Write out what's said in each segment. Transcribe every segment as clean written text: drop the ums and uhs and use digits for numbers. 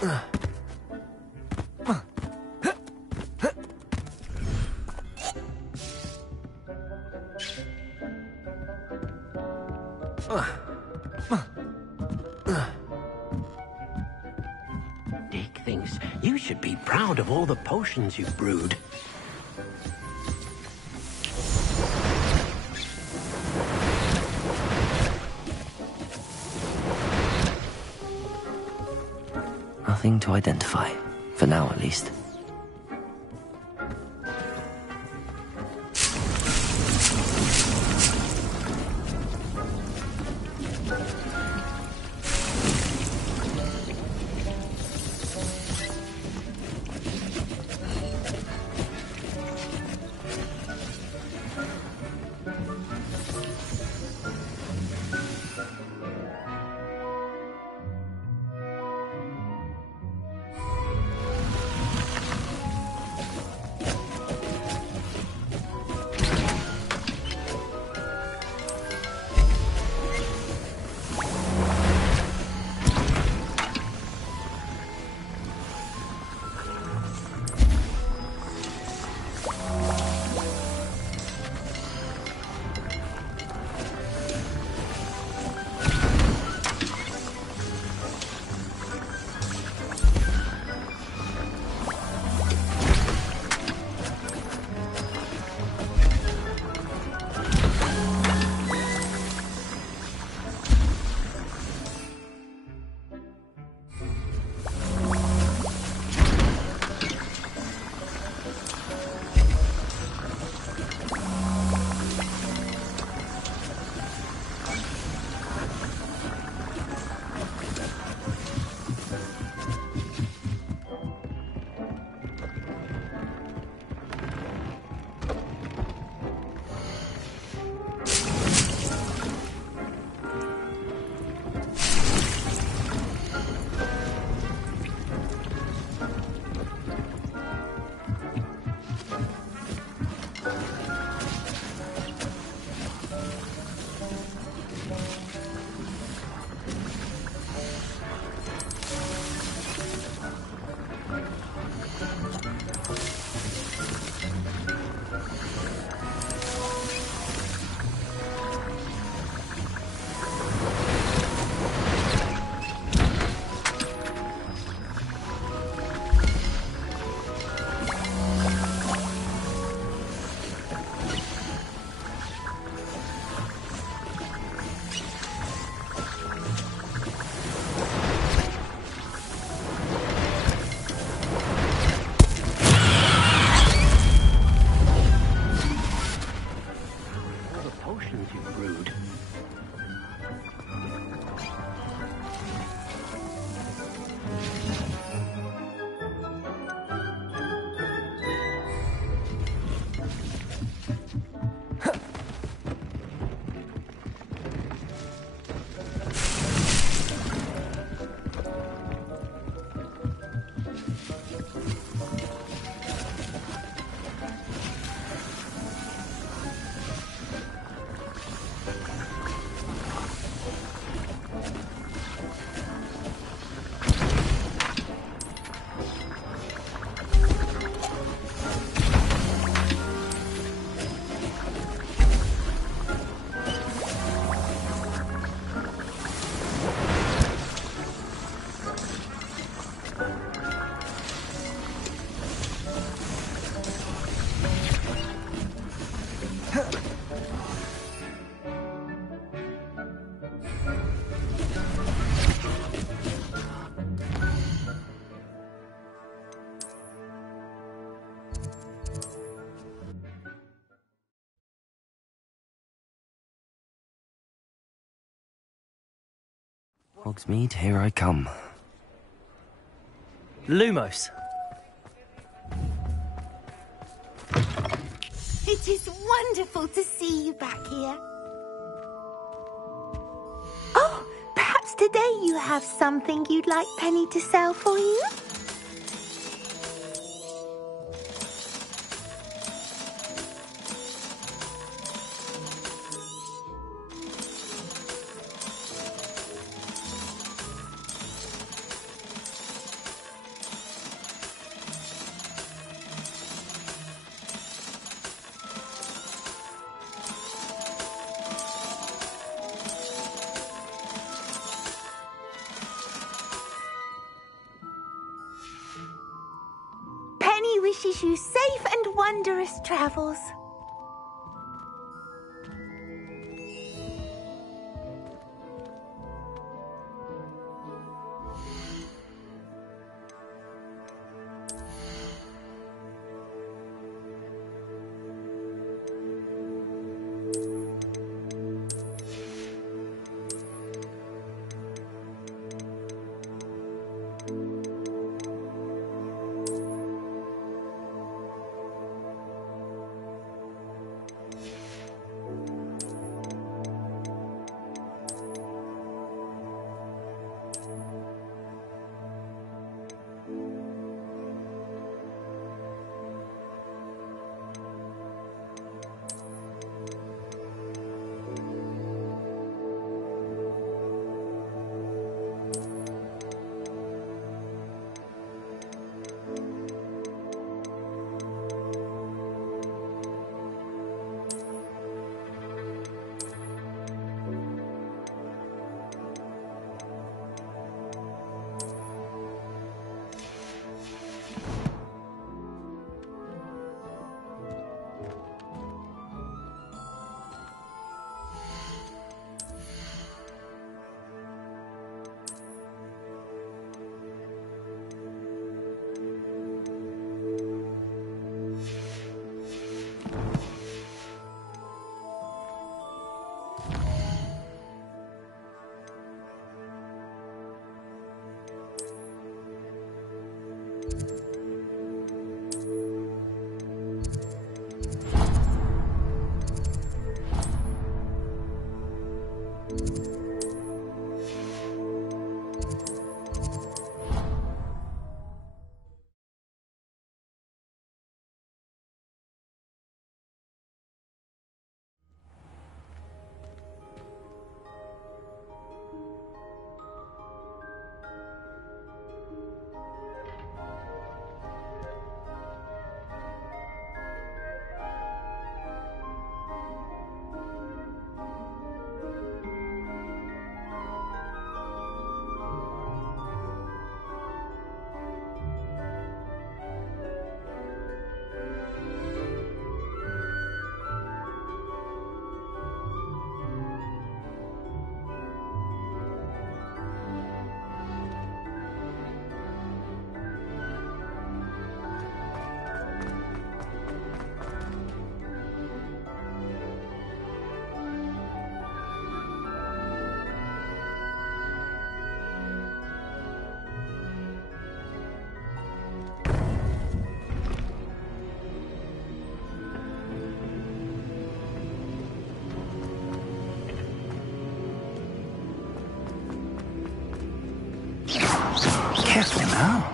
Dick thinks you should be proud of all the potions you've brewed. Nothing to identify, for now at least. Hogsmeade, here I come. Lumos. It is wonderful to see you back here. Oh, perhaps today you have something you'd like Penny to sell for you? wishes you safe and wondrous travels. Careful now.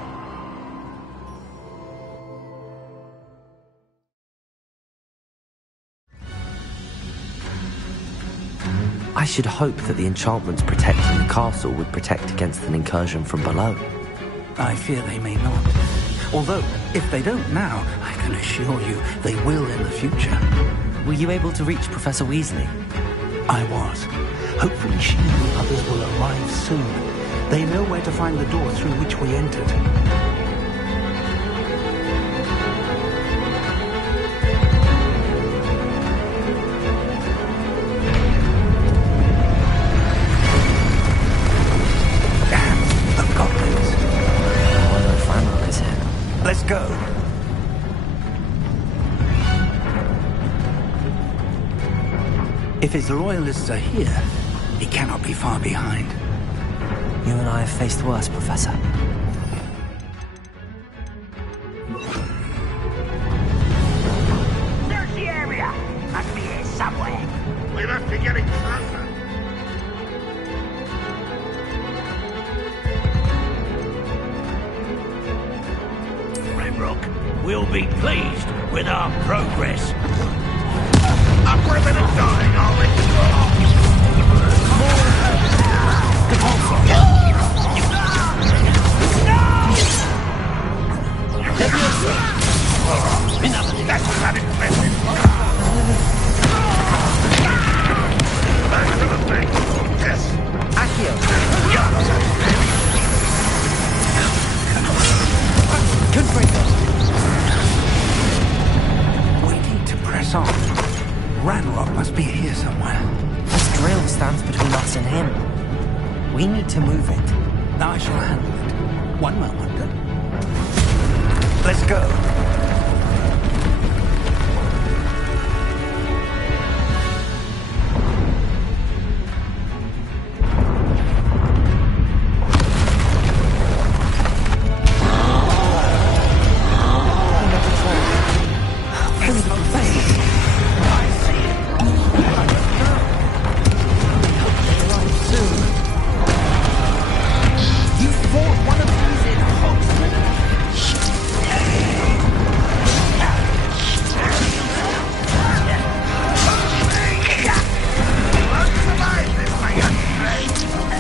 I should hope that the enchantments protecting the castle would protect against an incursion from below. I fear they may not. Although, if they don't now, I can assure you they will in the future. Were you able to reach Professor Weasley? I was. Hopefully she and the others will arrive soon. They know where to find the door through which we entered. Damn, the goblins. Oh, no fan is here. Let's go. If his loyalists are here, he cannot be far behind. You and I have faced worse, Professor. Search the area! Must be here somewhere. We must be getting closer. Renbrook will be pleased with our progress. Up where they're dying, I'll let you off. That's not impressive. Back to the thing. Yes. Accio! Confringo! We need to move it. I shall handle it. One moment. Let's go.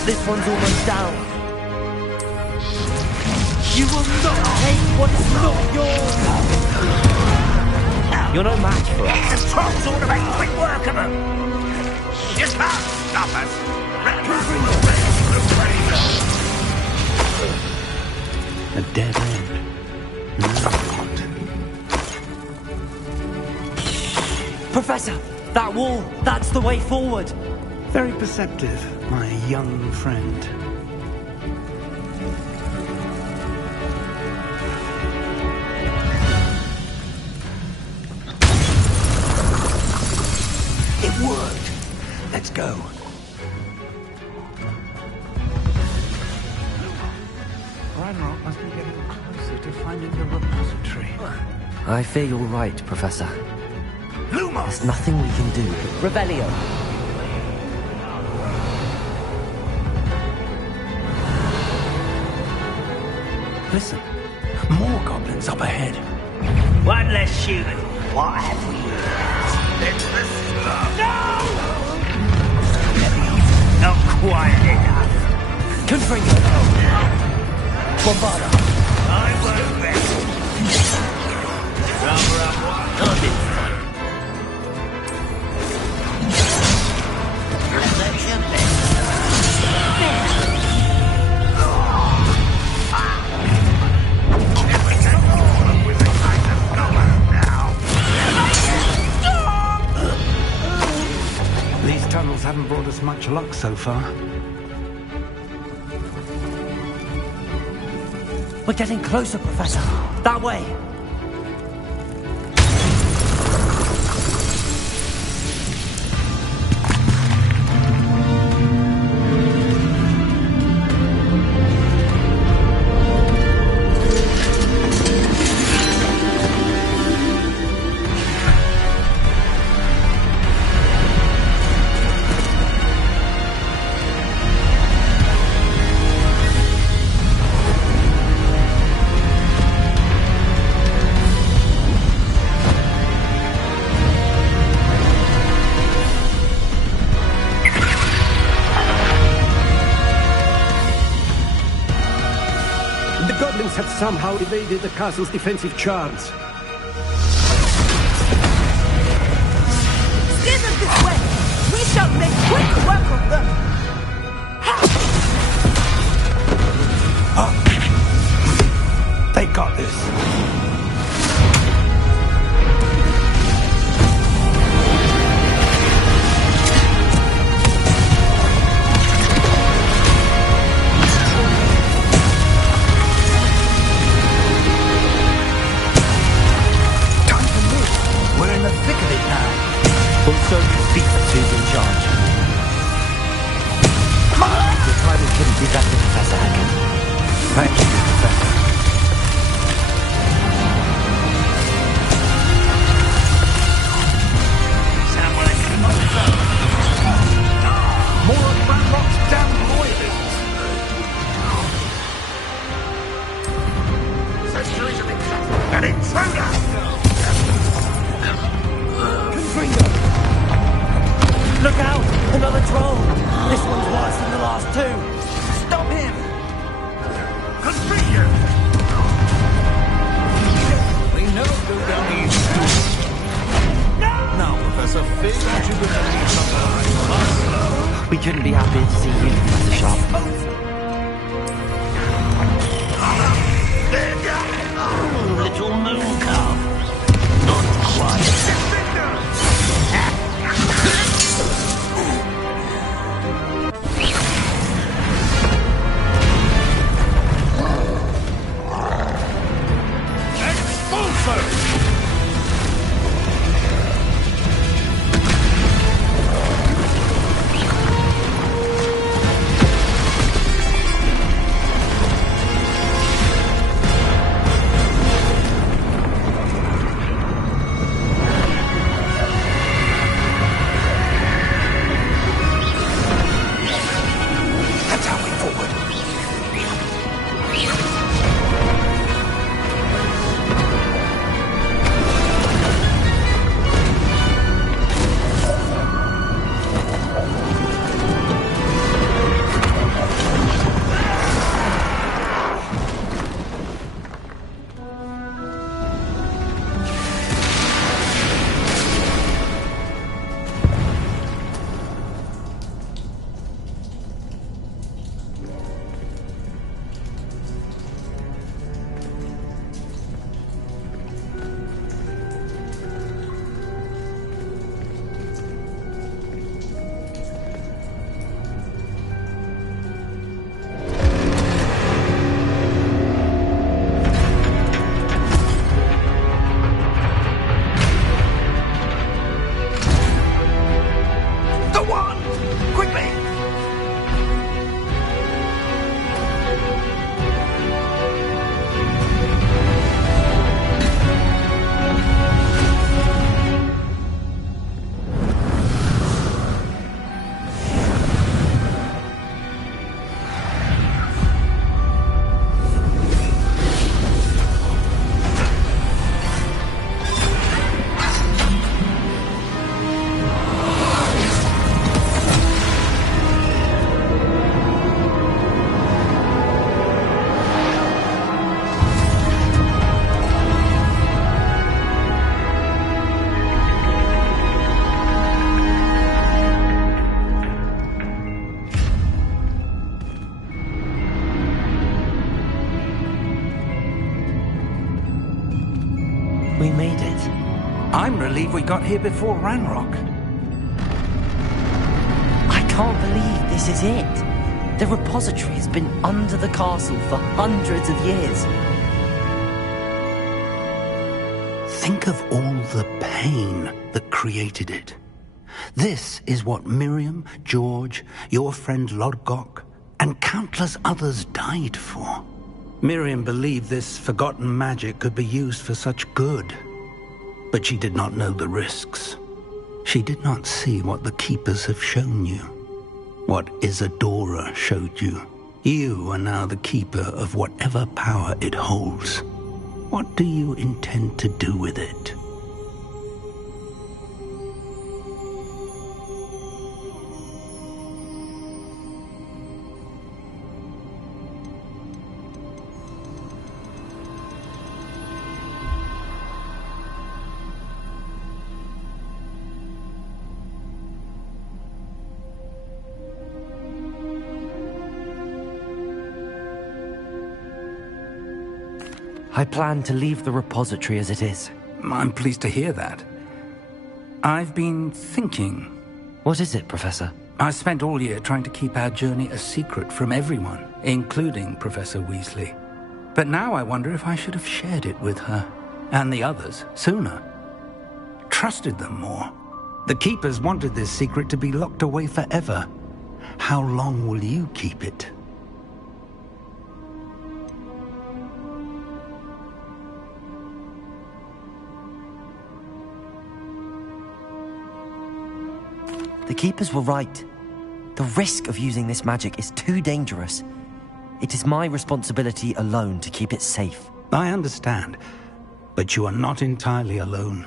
This one's almost down. You will not take what's not yours. You're no match for us. The trolls ought to make quick work of them. You can't stop us. A dead end. Now what? Professor, that wall, that's the way forward. Very perceptive, my young friend. It worked. Let's go. Ranrock must be getting closer to finding the repository. I fear you're right, Professor. There's nothing we can do. Revelio. Listen, more goblins up ahead. One less human. What have we? It's the stuff. No! Not quite enough. Confringo. Bombarda. I won't bet. Cover up what? Not this time. That's your best. These tunnels haven't brought us much luck so far. We're getting closer, Professor. That way. Have somehow evaded the castle's defensive charms. Steer them this way! We shall make quick work of them! They got this. Also, beat the two's in charge. The timing couldn't be better, Professor Hackett. Thank you, Professor. More of Ranrock's damn loyalists. Centuries of an intruder! Look out! Another troll! This one's worse than the last two! Stop him! Configure! We know you don't need to. Now, Professor, feel that you will need something from us. We couldn't be happier to see you, Professor Sharp. Little moon calf. Not quite. We made it. I'm relieved we got here before Ranrock. I can't believe this is it. The repository has been under the castle for hundreds of years. Think of all the pain that created it. This is what Miriam, George, your friend Lodgok, and countless others died for. Miriam believed this forgotten magic could be used for such good. But she did not know the risks. She did not see what the Keepers have shown you. What Isadora showed you. You are now the Keeper of whatever power it holds. What do you intend to do with it? I plan to leave the repository as it is. I'm pleased to hear that. I've been thinking. What is it, Professor? I spent all year trying to keep our journey a secret from everyone, including Professor Weasley. But now I wonder if I should have shared it with her, and the others, sooner. Trusted them more. The Keepers wanted this secret to be locked away forever. How long will you keep it? The Keepers were right. The risk of using this magic is too dangerous. It is my responsibility alone to keep it safe. I understand, but you are not entirely alone.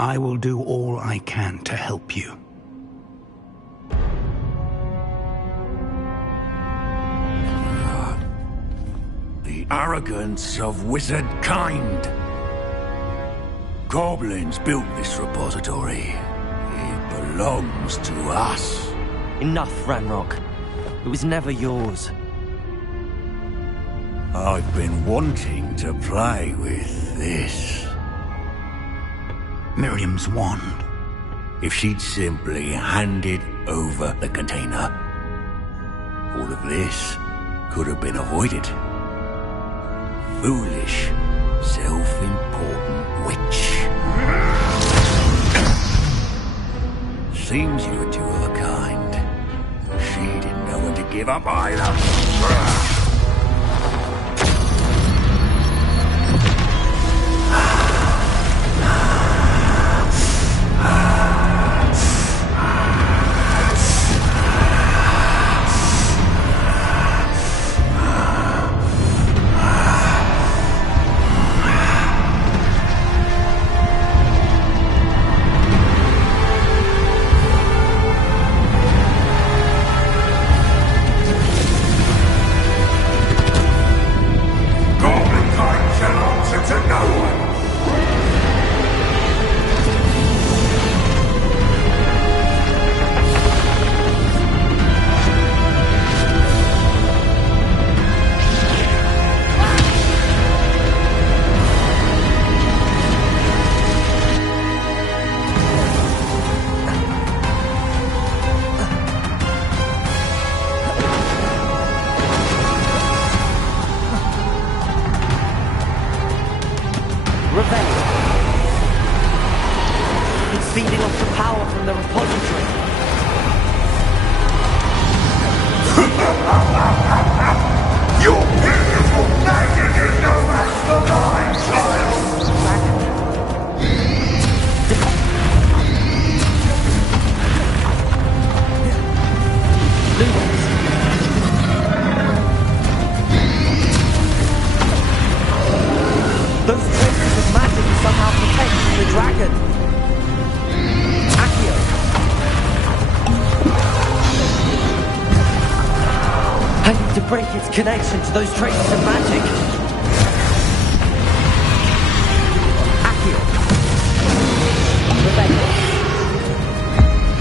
I will do all I can to help you. The arrogance of wizard kind. Goblins built this repository. It belongs to us. Enough, Ranrock. It was never yours. I've been wanting to play with this. Miriam's wand. If she'd simply handed over the container, all of this could have been avoided. Foolish, self-important witch. Seems you were two of a kind. She didn't know when to give up either. Connection to those traces of magic. Accio. Rebecca.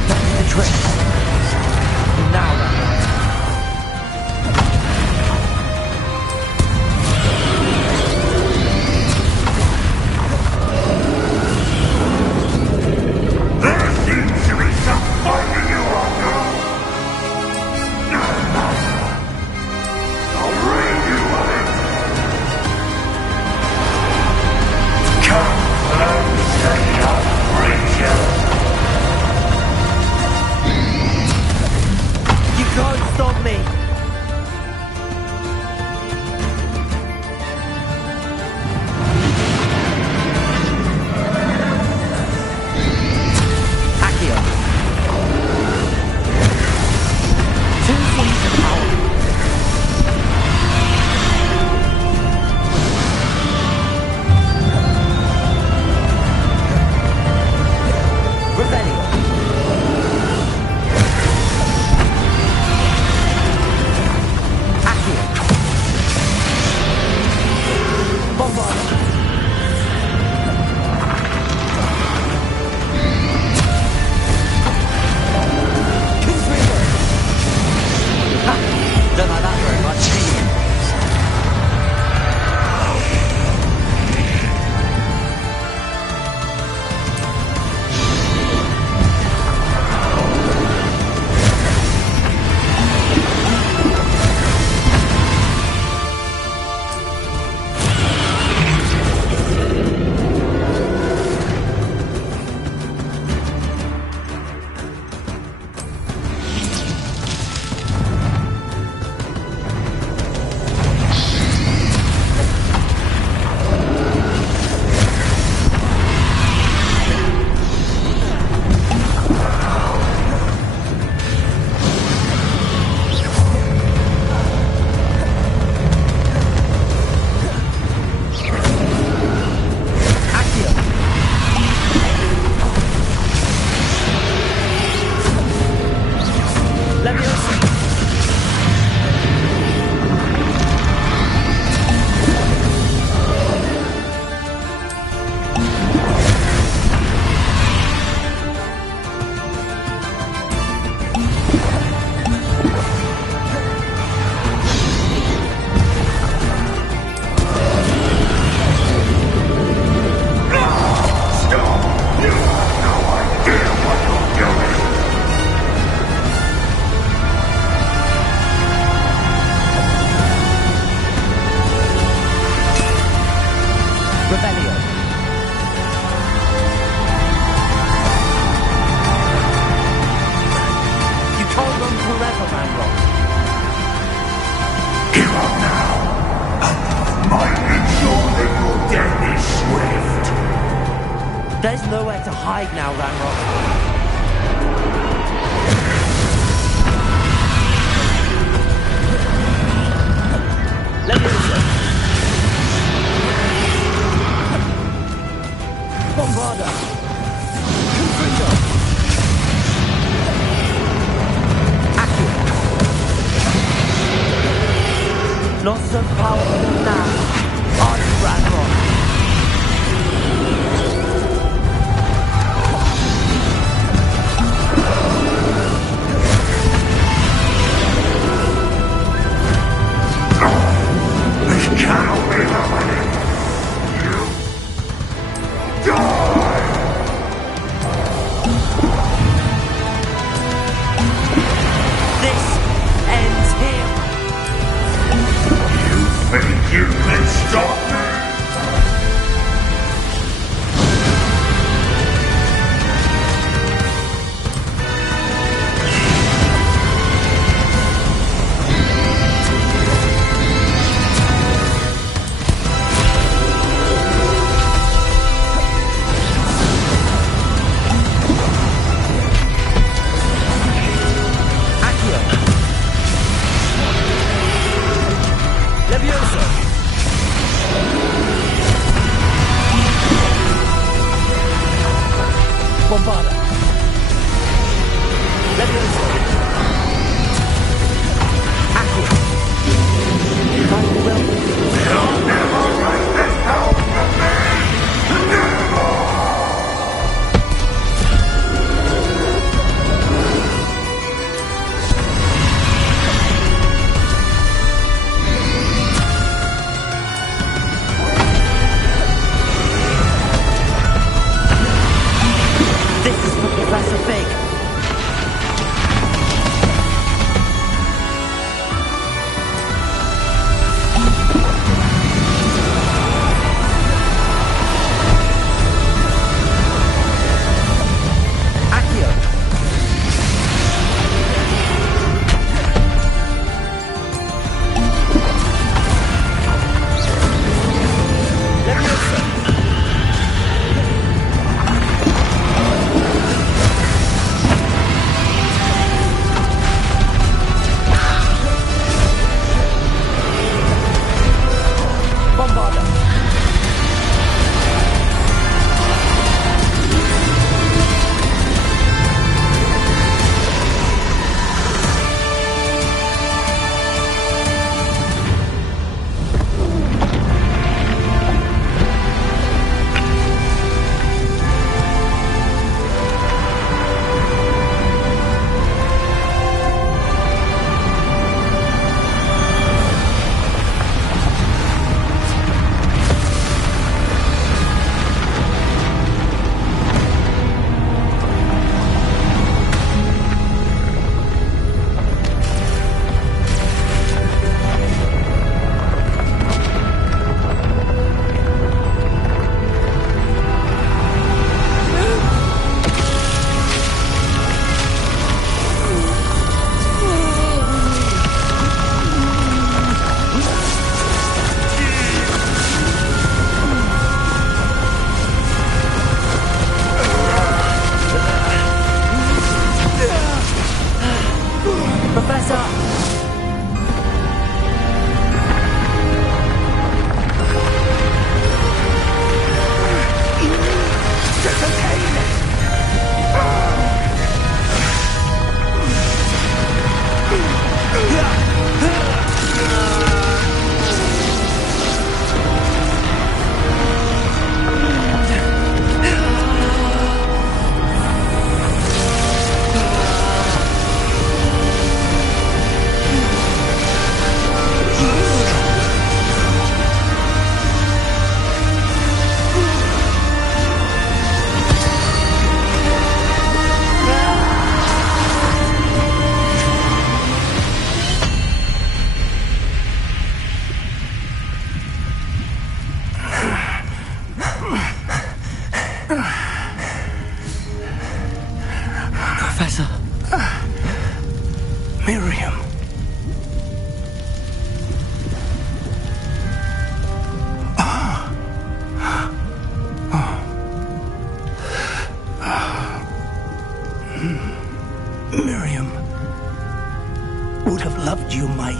That's the trick. Now then. There's nowhere to hide now, Ranrock. Leviosa. Bombarda. Confringo. Accio. Not so powerful now. Are you, Ranrock? You can stop me! Bombarda. Leviosa. Accio. Final will. You'll never write this down from me! Never! This is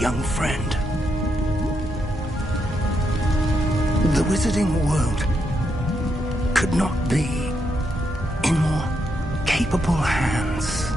young friend. The wizarding world could not be in more capable hands.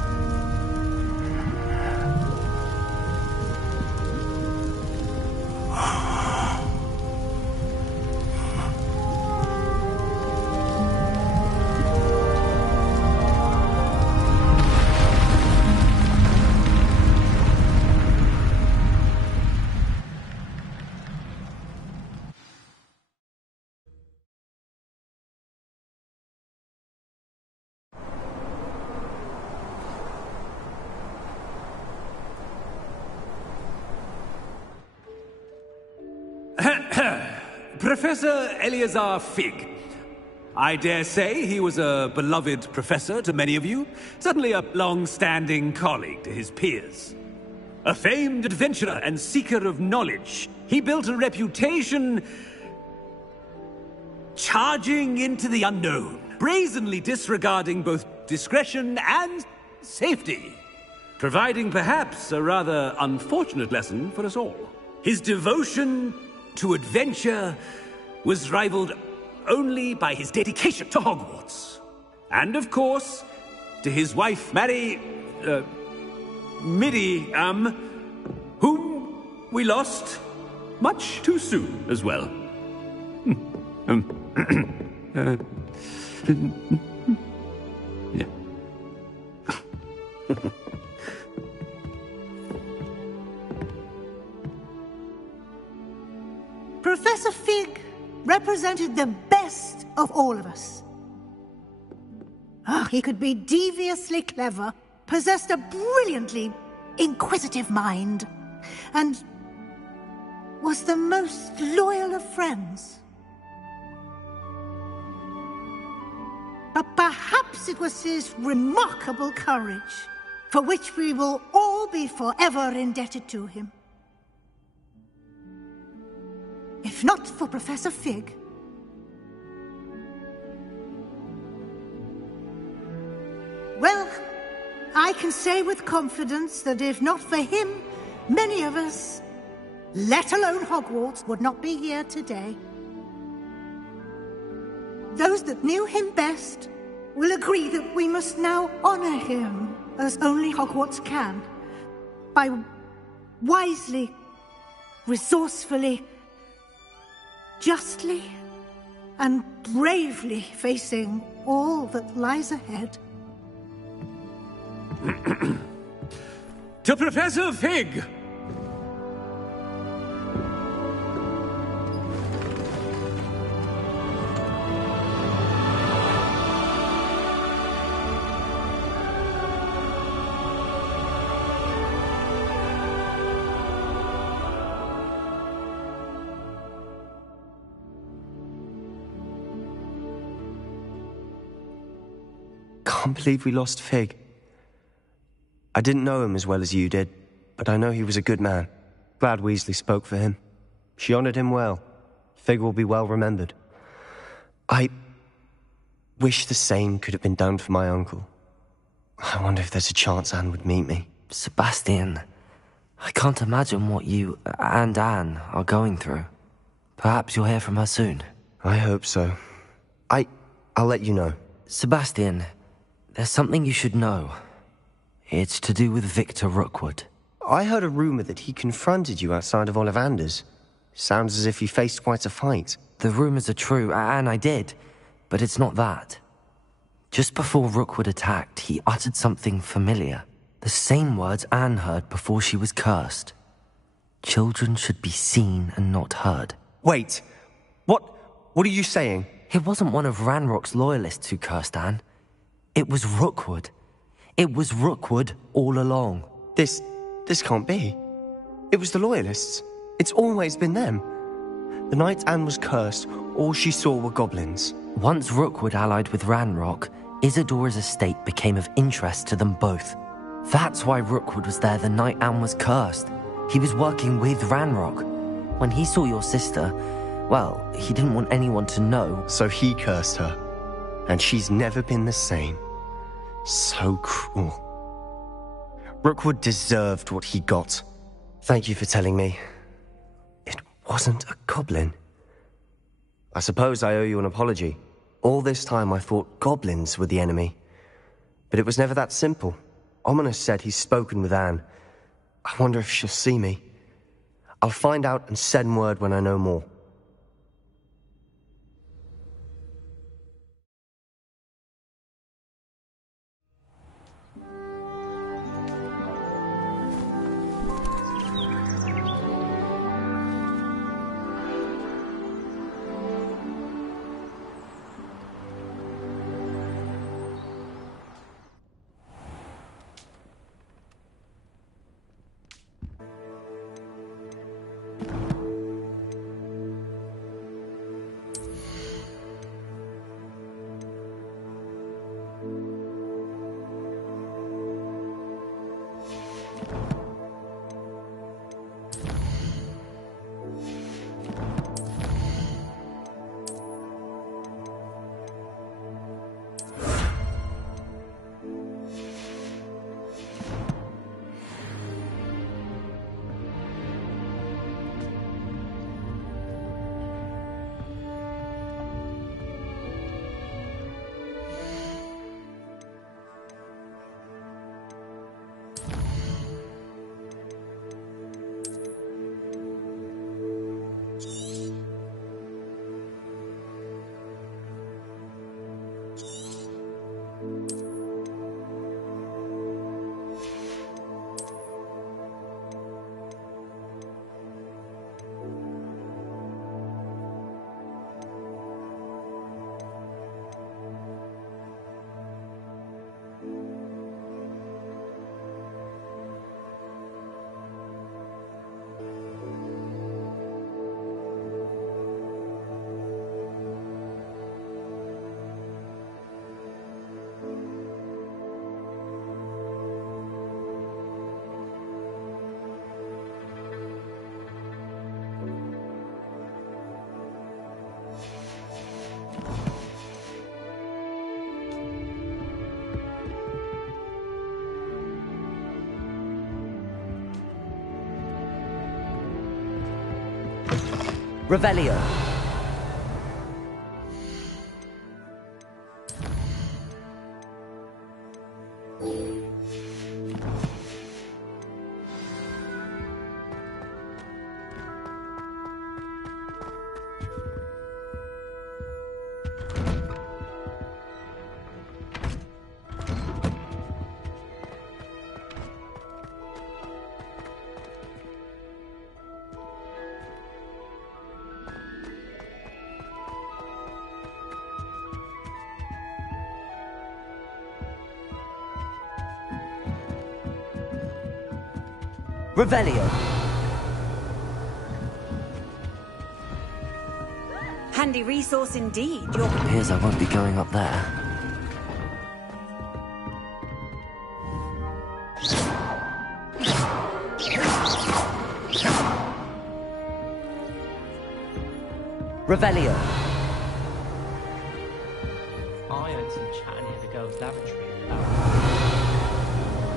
Professor Eleazar Fig. I dare say he was a beloved professor to many of you, certainly a long-standing colleague to his peers. A famed adventurer and seeker of knowledge, he built a reputation charging into the unknown, brazenly disregarding both discretion and safety, providing perhaps a rather unfortunate lesson for us all. His devotion to adventure was rivaled only by his dedication to Hogwarts. And of course, to his wife, Middy, whom we lost much too soon as well. Yeah. Professor Fig represented the best of all of us. He could be deviously clever, possessed a brilliantly inquisitive mind, and was the most loyal of friends. But perhaps it was his remarkable courage, for which we will all be forever indebted to him. If not for Professor Fig, well, I can say with confidence that if not for him, many of us, let alone Hogwarts, would not be here today. Those that knew him best will agree that we must now honor him as only Hogwarts can, by wisely, resourcefully, justly and bravely facing all that lies ahead. To Professor Fig! I can't believe we lost Fig. I didn't know him as well as you did, but I know he was a good man. Glad Weasley spoke for him. She honored him well. Fig will be well remembered. I wish the same could have been done for my uncle. I wonder if there's a chance Anne would meet me. Sebastian, I can't imagine what you and Anne are going through. Perhaps you'll hear from her soon. I hope so. I'll let you know. Sebastian, there's something you should know. It's to do with Victor Rookwood. I heard a rumor that he confronted you outside of Ollivander's. Sounds as if he faced quite a fight. The rumors are true, and I did, but it's not that. Just before Rookwood attacked, he uttered something familiar. The same words Anne heard before she was cursed. Children should be seen and not heard. Wait, what are you saying? It wasn't one of Ranrock's loyalists who cursed Anne. It was Rookwood. It was Rookwood all along. This can't be. It was the loyalists. It's always been them. The night Anne was cursed, all she saw were goblins. Once Rookwood allied with Ranrock, Isadora's estate became of interest to them both. That's why Rookwood was there the night Anne was cursed. He was working with Ranrock. When he saw your sister, well, he didn't want anyone to know. So he cursed her. And she's never been the same. So cruel. Rookwood deserved what he got. Thank you for telling me. It wasn't a goblin. I suppose I owe you an apology. All this time I thought goblins were the enemy. But it was never that simple. Ominous said he's spoken with Anne. I wonder if she'll see me. I'll find out and send word when I know more. Revelio. Revelio. Handy resource indeed. Appears I won't be going up there. Revelio. I heard some chat near the girls' lavatory.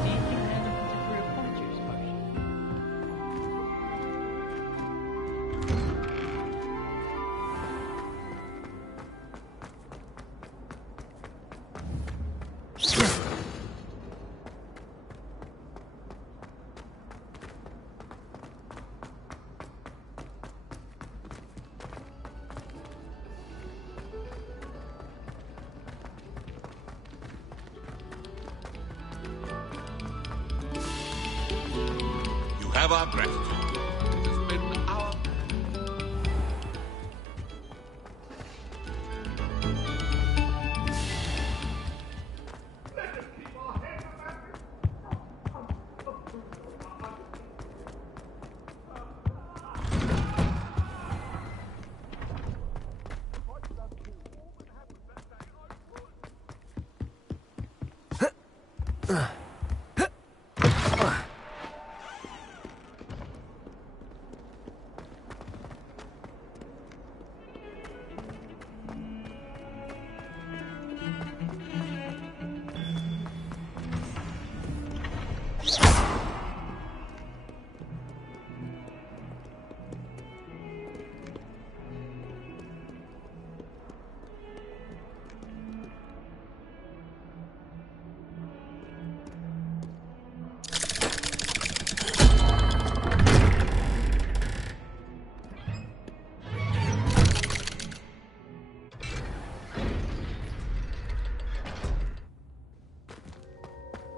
Do you think they're looking to brew a pointer's potion? Have our gratitude. It has been our...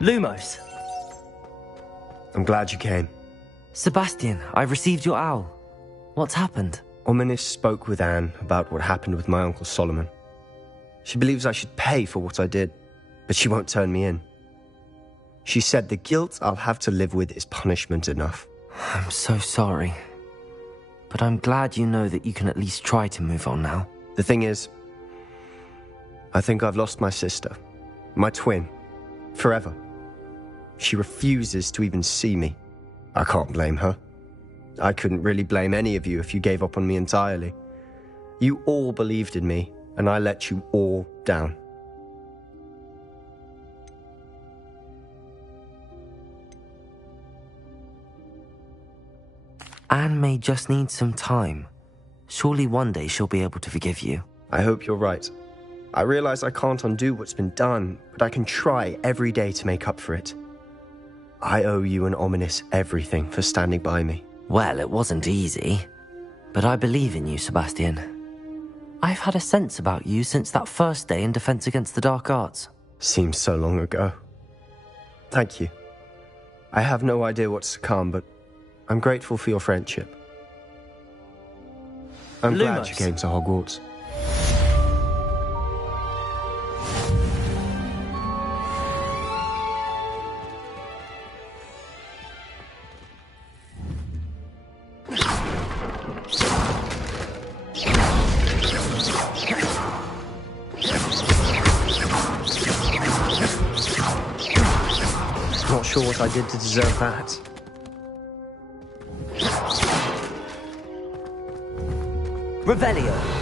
Lumos. I'm glad you came. Sebastian, I've received your owl. What's happened? Ominis spoke with Anne about what happened with my Uncle Solomon. She believes I should pay for what I did, but she won't turn me in. She said the guilt I'll have to live with is punishment enough. I'm so sorry. But I'm glad you know that you can at least try to move on now. The thing is, I think I've lost my sister, my twin, forever. She refuses to even see me. I can't blame her. I couldn't really blame any of you if you gave up on me entirely. You all believed in me, and I let you all down. Anne may just need some time. Surely one day she'll be able to forgive you. I hope you're right. I realize I can't undo what's been done, but I can try every day to make up for it. I owe you and Ominis everything for standing by me. Well, it wasn't easy. But I believe in you, Sebastian. I've had a sense about you since that first day in Defense Against the Dark Arts. Seems so long ago. Thank you. I have no idea what's to come, but I'm grateful for your friendship. I'm glad you came to Hogwarts. Not sure what I did to deserve that. Revelio.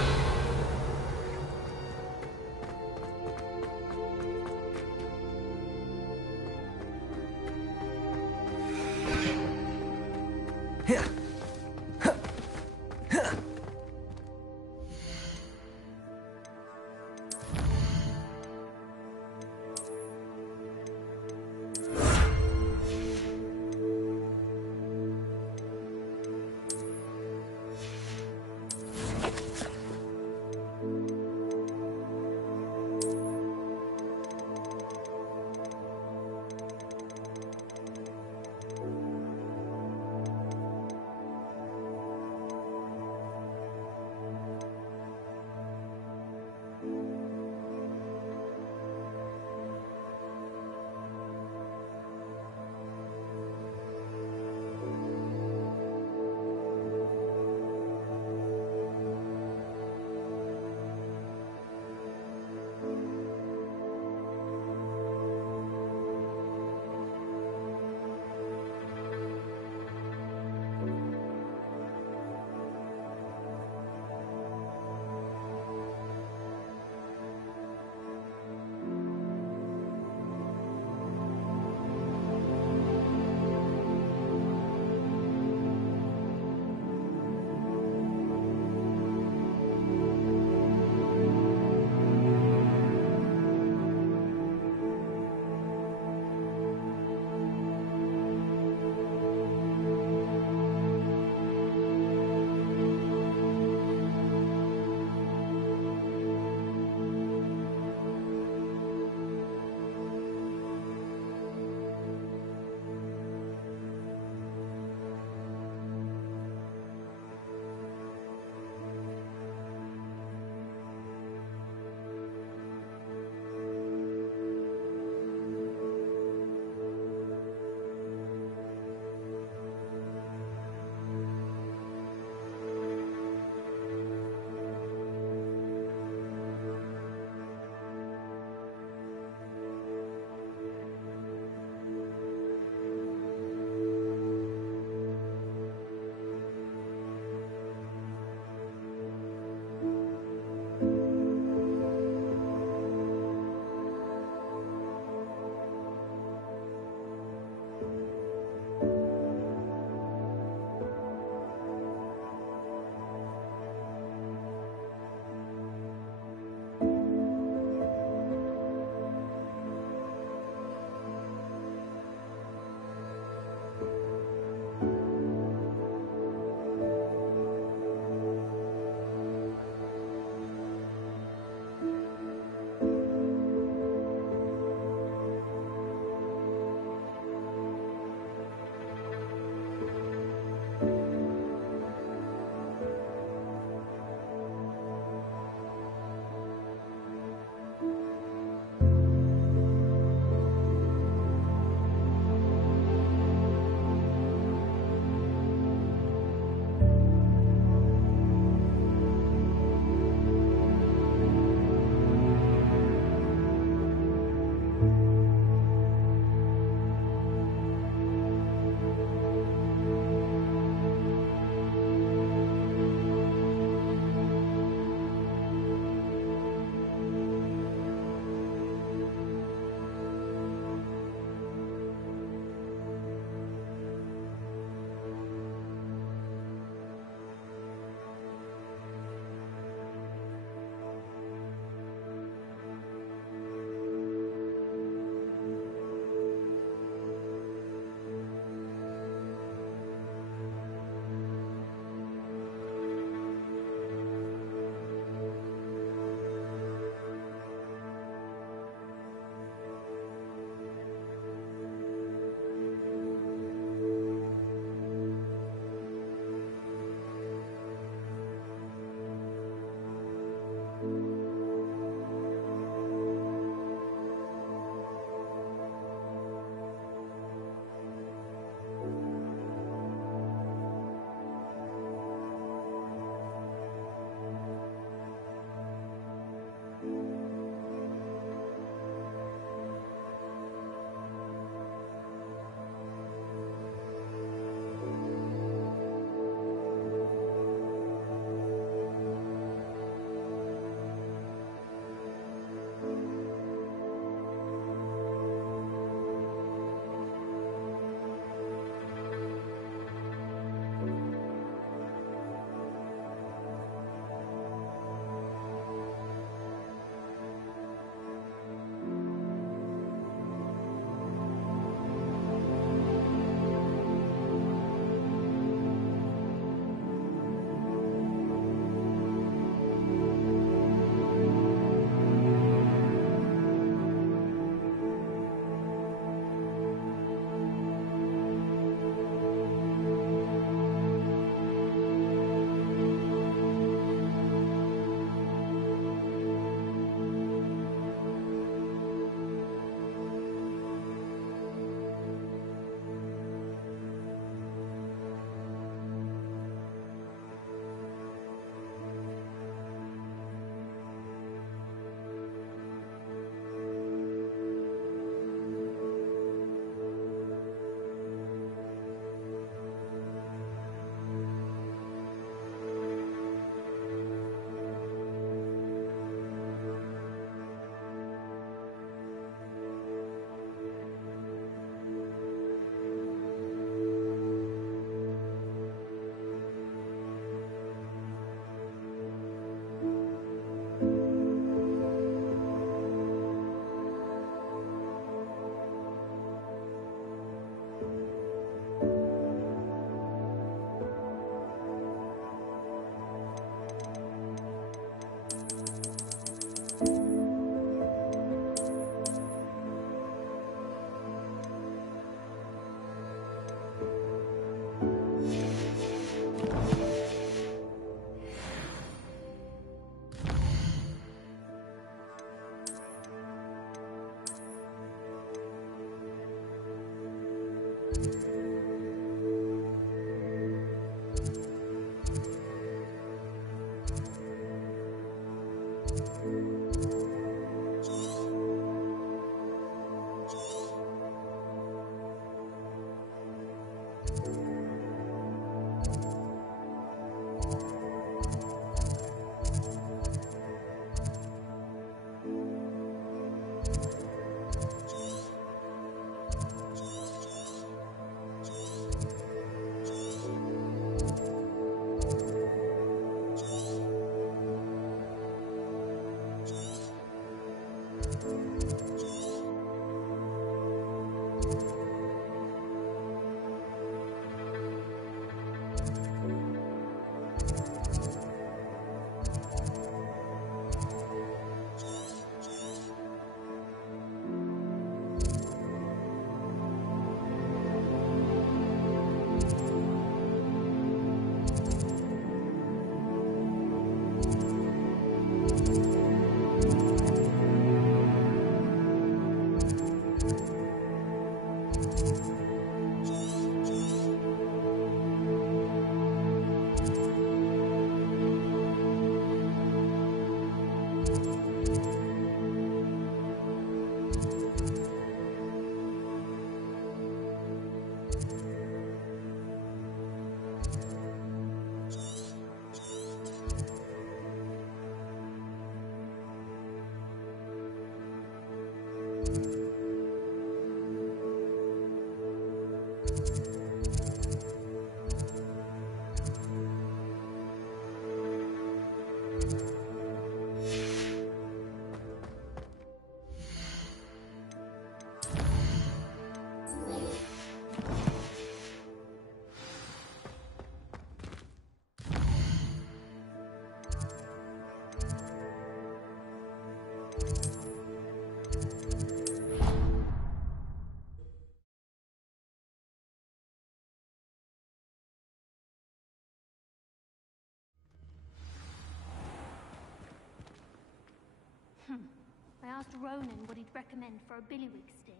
I asked Ronan what he'd recommend for a billywig sting,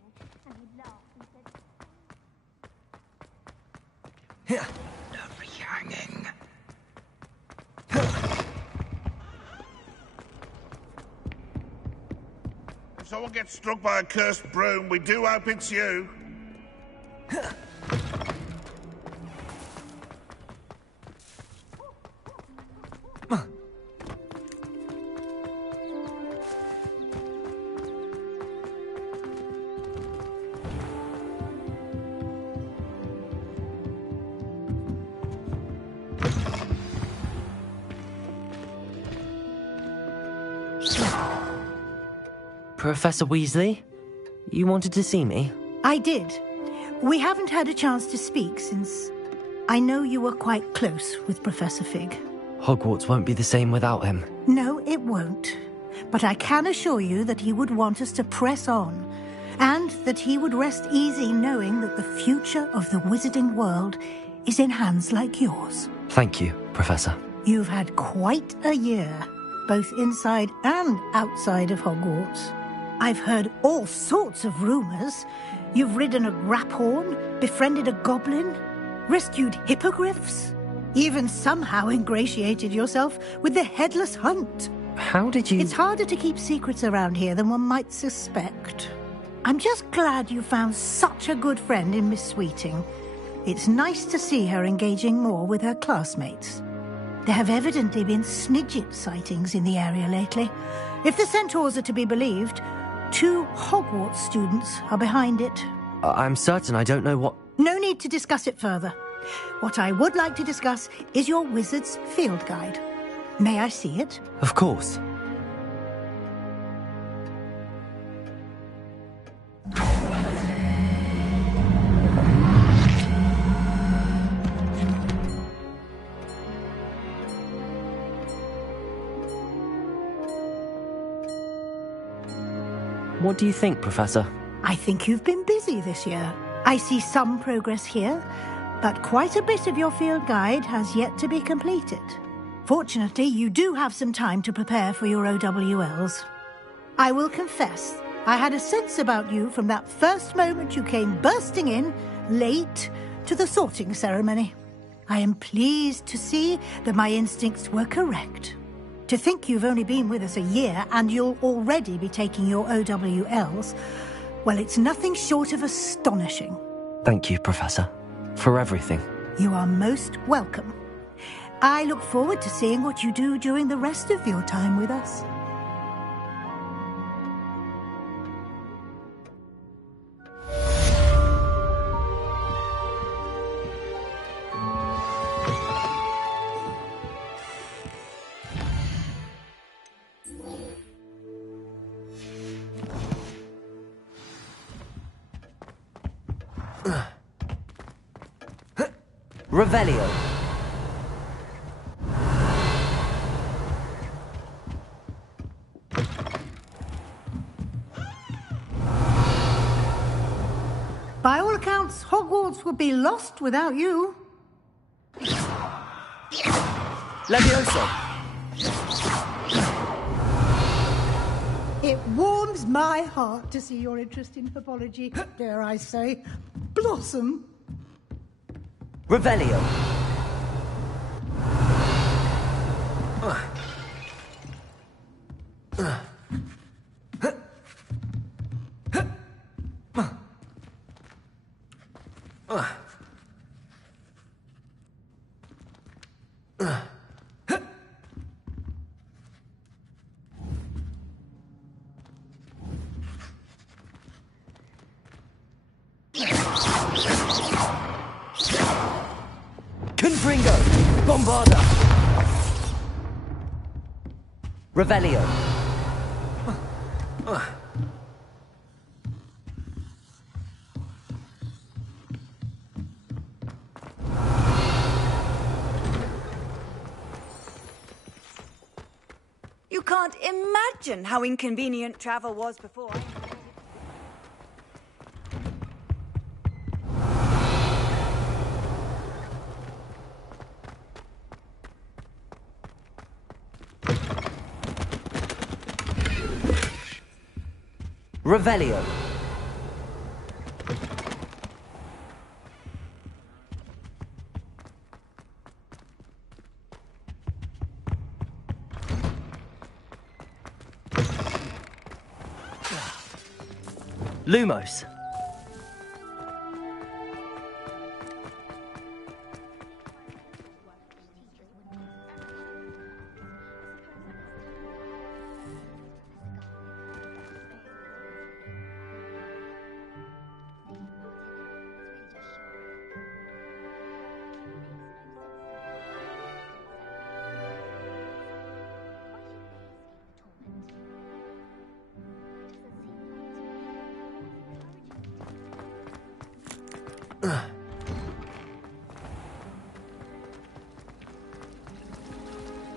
and he laughed and said... Lovely hanging. If someone gets struck by a cursed broom, we do hope it's you. Professor Weasley, you wanted to see me? I did. We haven't had a chance to speak since I know you were quite close with Professor Fig. Hogwarts won't be the same without him. No, it won't. But I can assure you that he would want us to press on, and that he would rest easy knowing that the future of the wizarding world is in hands like yours. Thank you, Professor. You've had quite a year, both inside and outside of Hogwarts. I've heard all sorts of rumors. You've ridden a graphorn, befriended a goblin, rescued hippogriffs, even somehow ingratiated yourself with the Headless Hunt. How did you... It's harder to keep secrets around here than one might suspect. I'm just glad you found such a good friend in Miss Sweeting. It's nice to see her engaging more with her classmates. There have evidently been Snidget sightings in the area lately. If the centaurs are to be believed, 2 Hogwarts students are behind it. I'm certain I don't know what... No need to discuss it further. What I would like to discuss is your wizard's field guide. May I see it? Of course. What do you think, Professor? I think you've been busy this year. I see some progress here, but quite a bit of your field guide has yet to be completed. Fortunately, you do have some time to prepare for your OWLs. I will confess, I had a sense about you from that first moment you came bursting in, late, to the sorting ceremony. I am pleased to see that my instincts were correct. To think you've only been with us a year and you'll already be taking your OWLs, well, it's nothing short of astonishing. Thank you, Professor, for everything. You are most welcome. I look forward to seeing what you do during the rest of your time with us. Revelio. By all accounts, Hogwarts would be lost without you. Levioso. It warms my heart to see your interest in herbology, dare I say, blossom. Revelio. Confringo. Bombarda. Revelio. You can't imagine how inconvenient travel was before. Revelio. Lumos.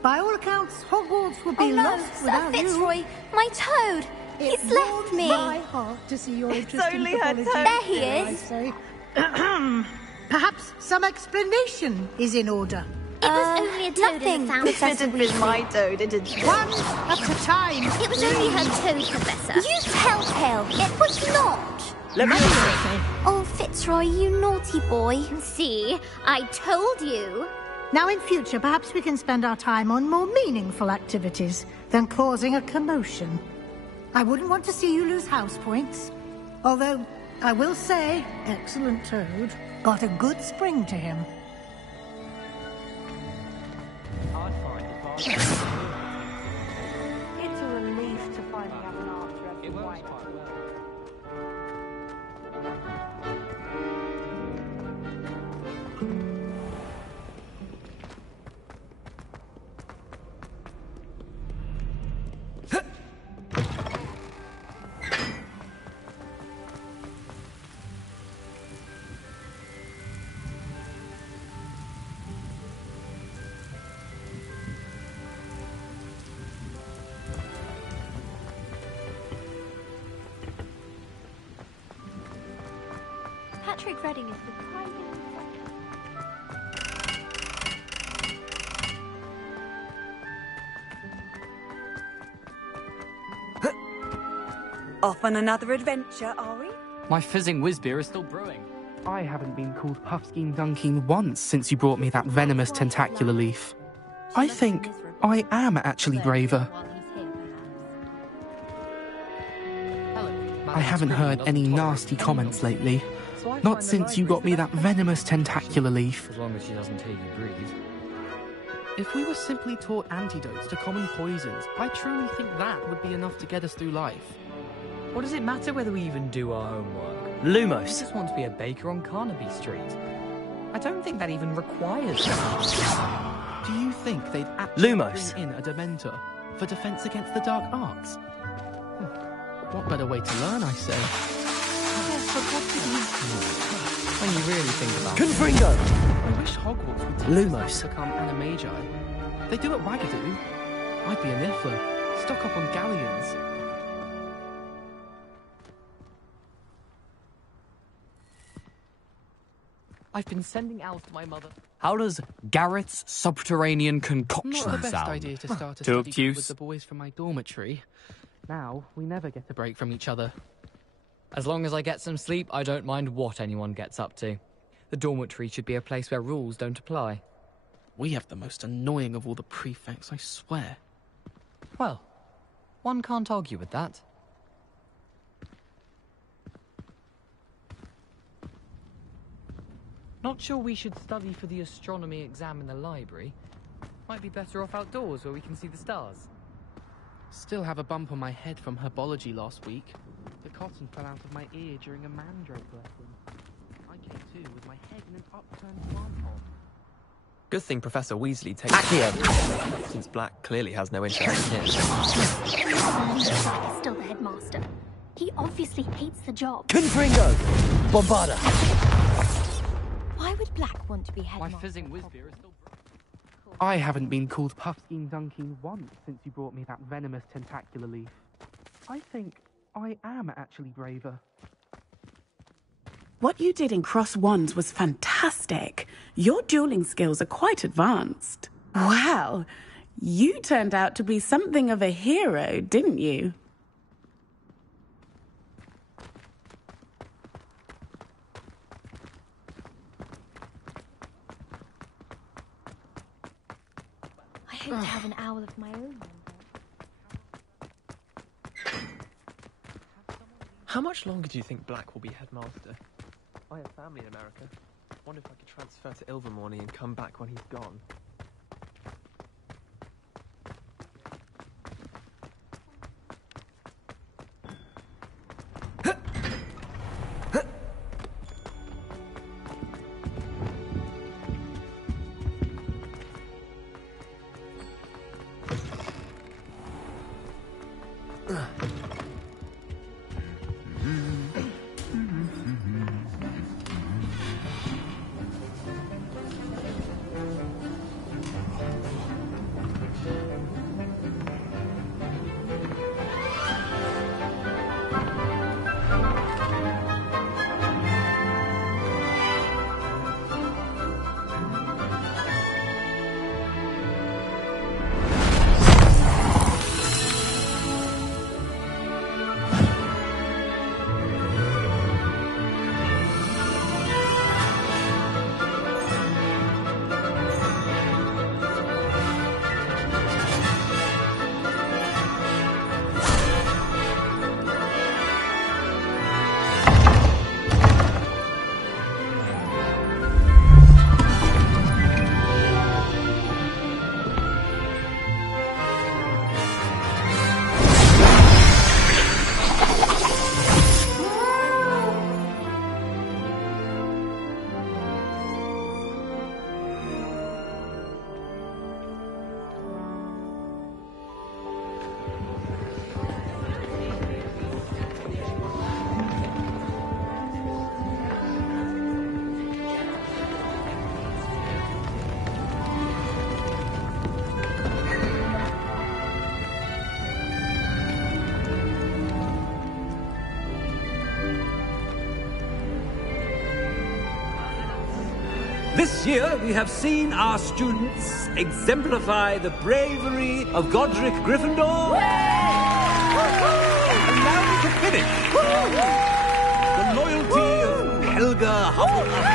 By all accounts, Hogwarts would be lost without you. Fitzroy, my toad! He's left me! My heart to see your interest in only her herbology, toad. There he dare I is. say. Perhaps some explanation is in order. It was only a toad in the found It didn't be my toad, it did. One at a time. It was only her toad, Professor. You telltale! It was not! Oh, Fitzroy, you naughty boy. See, I told you. Now in future, perhaps we can spend our time on more meaningful activities than causing a commotion. I wouldn't want to see you lose house points. Although, I will say, excellent toad. Got a good spring to him. It's a relief to finally have an after every white. Patrick Redding is the private... Off on another adventure, are we? My fizzing whiz beer is still brewing. I haven't been called Puffskein Dunking once since you brought me that venomous tentacular leaf. I think I am actually braver. I haven't heard any nasty comments lately. Not since you got me that venomous tentacular leaf. As long as she doesn't hear you breathe. If we were simply taught antidotes to common poisons, I truly think that would be enough to get us through life. What does it matter whether we even do our homework? Lumos. I just want to be a baker on Carnaby Street. I don't think that even requires that. Do you think they'd actually Lumos. bring in a Dementor for defense against the dark arts? What better way to learn, I say? Yes, but what did you... When you really think about Confringo! I wish Hogwarts would teach Lumos. us to become Animagi. They do at Wagadoo. I'd be a Niffler, stock up on galleons. I've been sending out to my mother. How does Garrett's subterranean concoction Not the best sound? idea to start a Too study group with obtuse. the boys from my dormitory. Now, we never get a break from each other. As long as I get some sleep, I don't mind what anyone gets up to. The dormitory should be a place where rules don't apply. We have the most annoying of all the prefects, I swear. Well, one can't argue with that. Not sure we should study for the astronomy exam in the library. Might be better off outdoors where we can see the stars. Still have a bump on my head from herbology last week. The cotton fell out of my ear during a mandrake lesson. I came to with my head in an upturned plant pot. Good thing Professor Weasley takes Accio, since Black clearly has no interest in him. Black is still the headmaster. He obviously hates the job. Confringo! Bombarda! Why would Black want to be My headmaster? fizzing whiz beer is still... I haven't been called Puffskein Dunking once since you brought me that venomous tentacular leaf. I think I am actually braver. What you did in Cross Wands was fantastic. Your dueling skills are quite advanced. Wow, you turned out to be something of a hero, didn't you? I hope to have an owl of my own. How much longer do you think Black will be headmaster? I have family in America. Wonder if I could transfer to Ilvermorny and come back when he's gone. This year, we have seen our students exemplify the bravery of Godric Gryffindor. Allow me to finish. The loyalty of Helga Hufflepuff.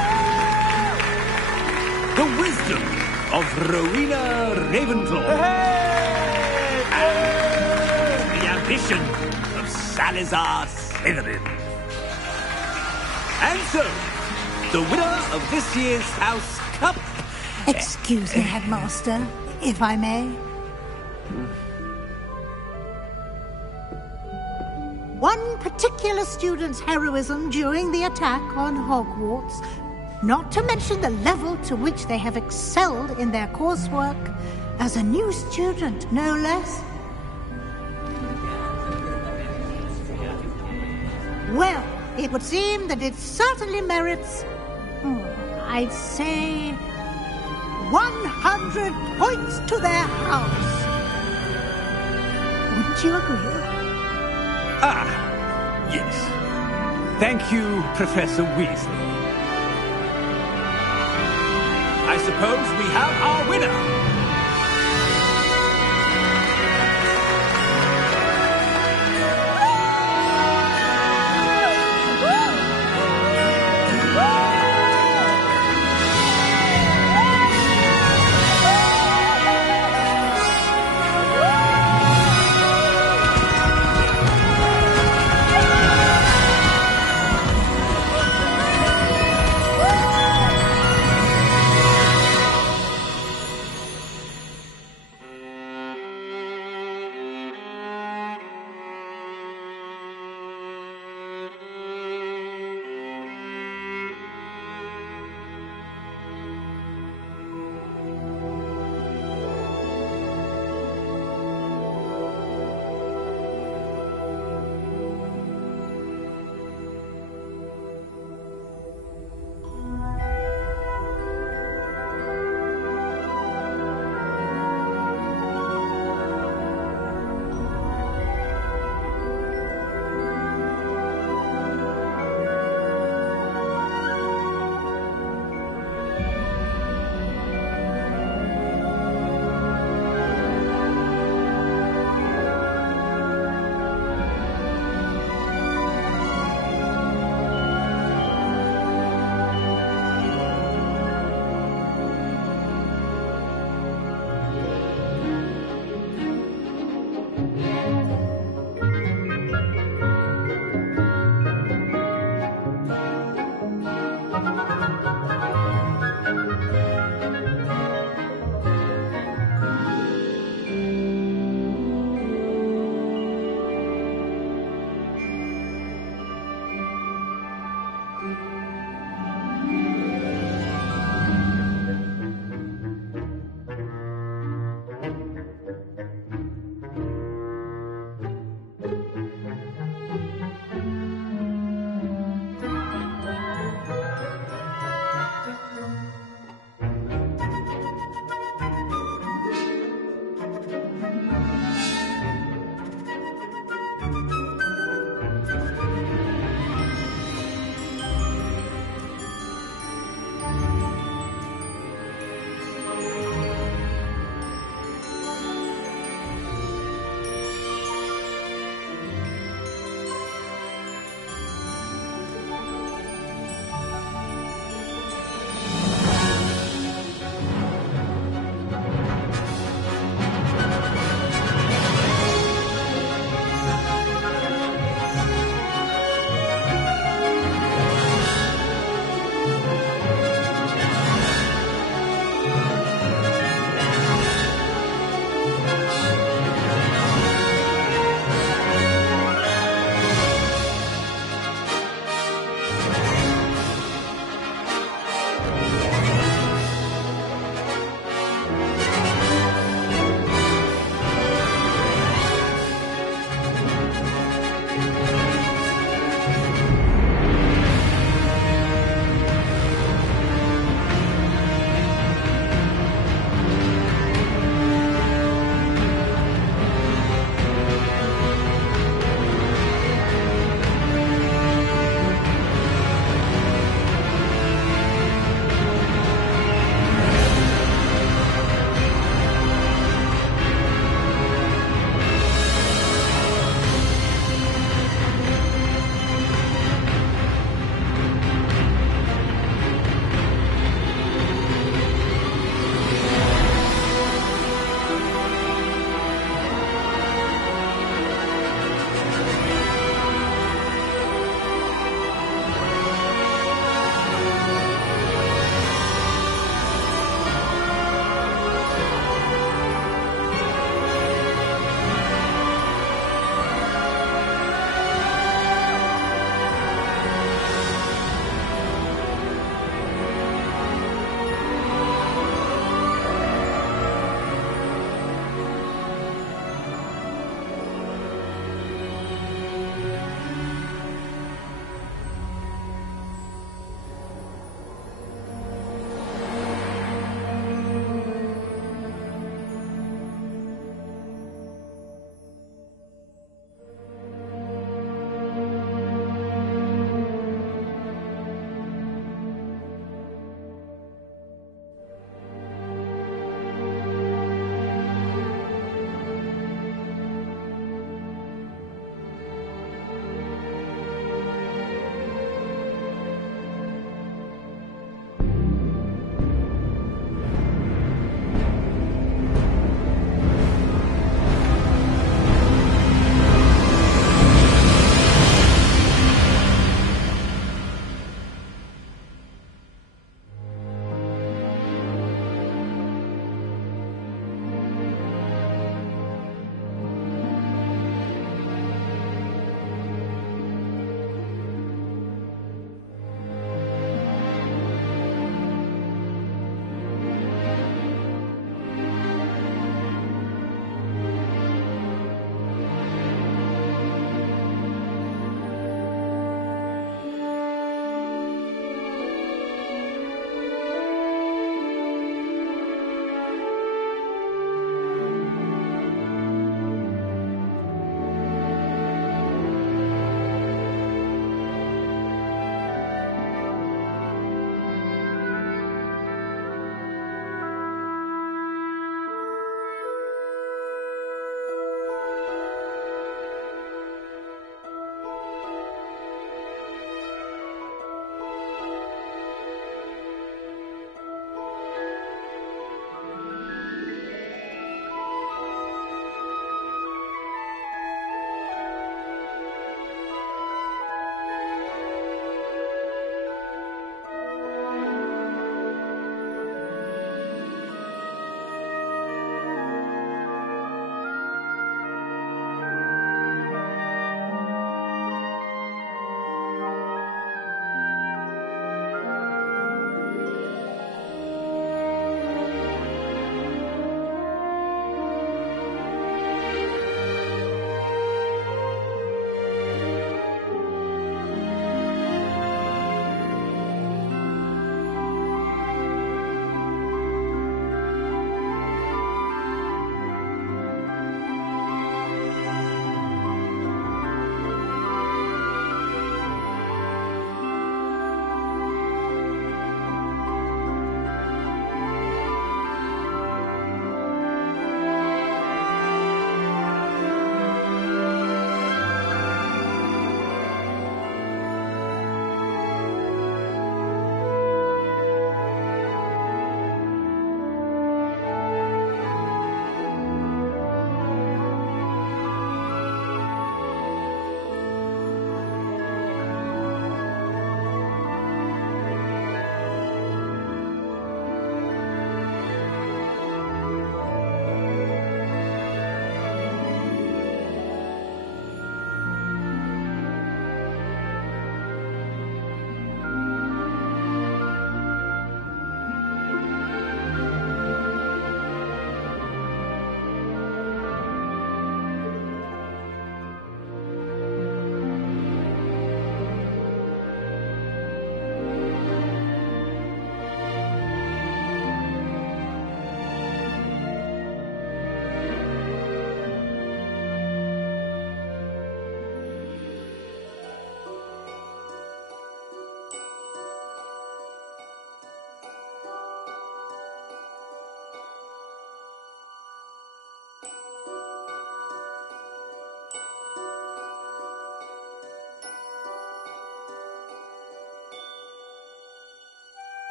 The wisdom of Rowena Ravenclaw. And the ambition of Salazar Slytherin. And so, the winner of this year's House Cup... Excuse me, Headmaster, if I may. One particular student's heroism during the attack on Hogwarts, not to mention the level to which they have excelled in their coursework, as a new student, no less. Well, it would seem that it certainly merits, I'd say, 100 points to their house. Wouldn't you agree? Ah, yes. Thank you, Professor Weasley. I suppose we have our winner.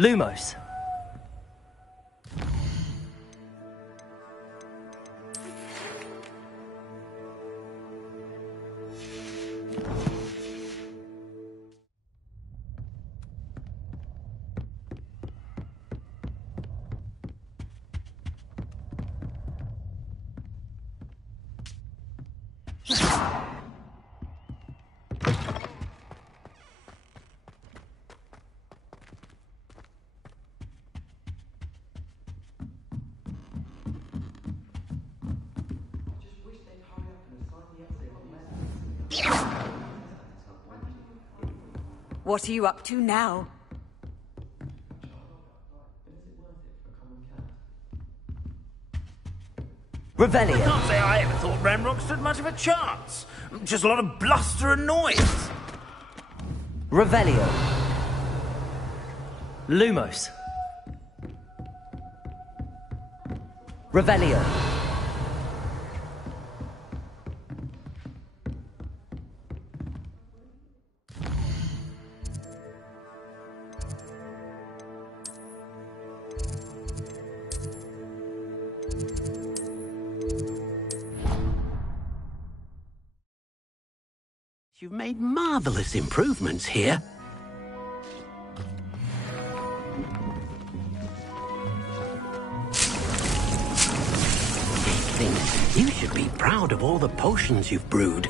Lumos. What are you up to now? Revelio. I can't say I ever thought Ranrock stood much of a chance. Just a lot of bluster and noise. Revelio. Lumos. Revelio. You've made marvelous improvements here. I think you should be proud of all the potions you've brewed.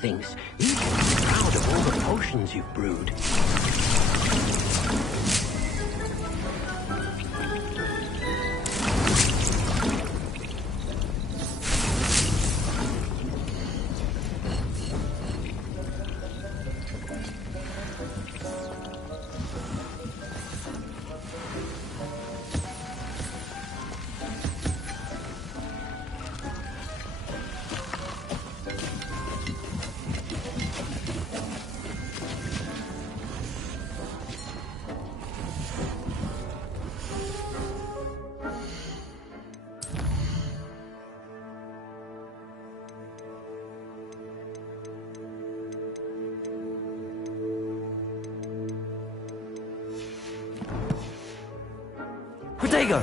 thinks you should be proud of all the potions you've brewed. Protego!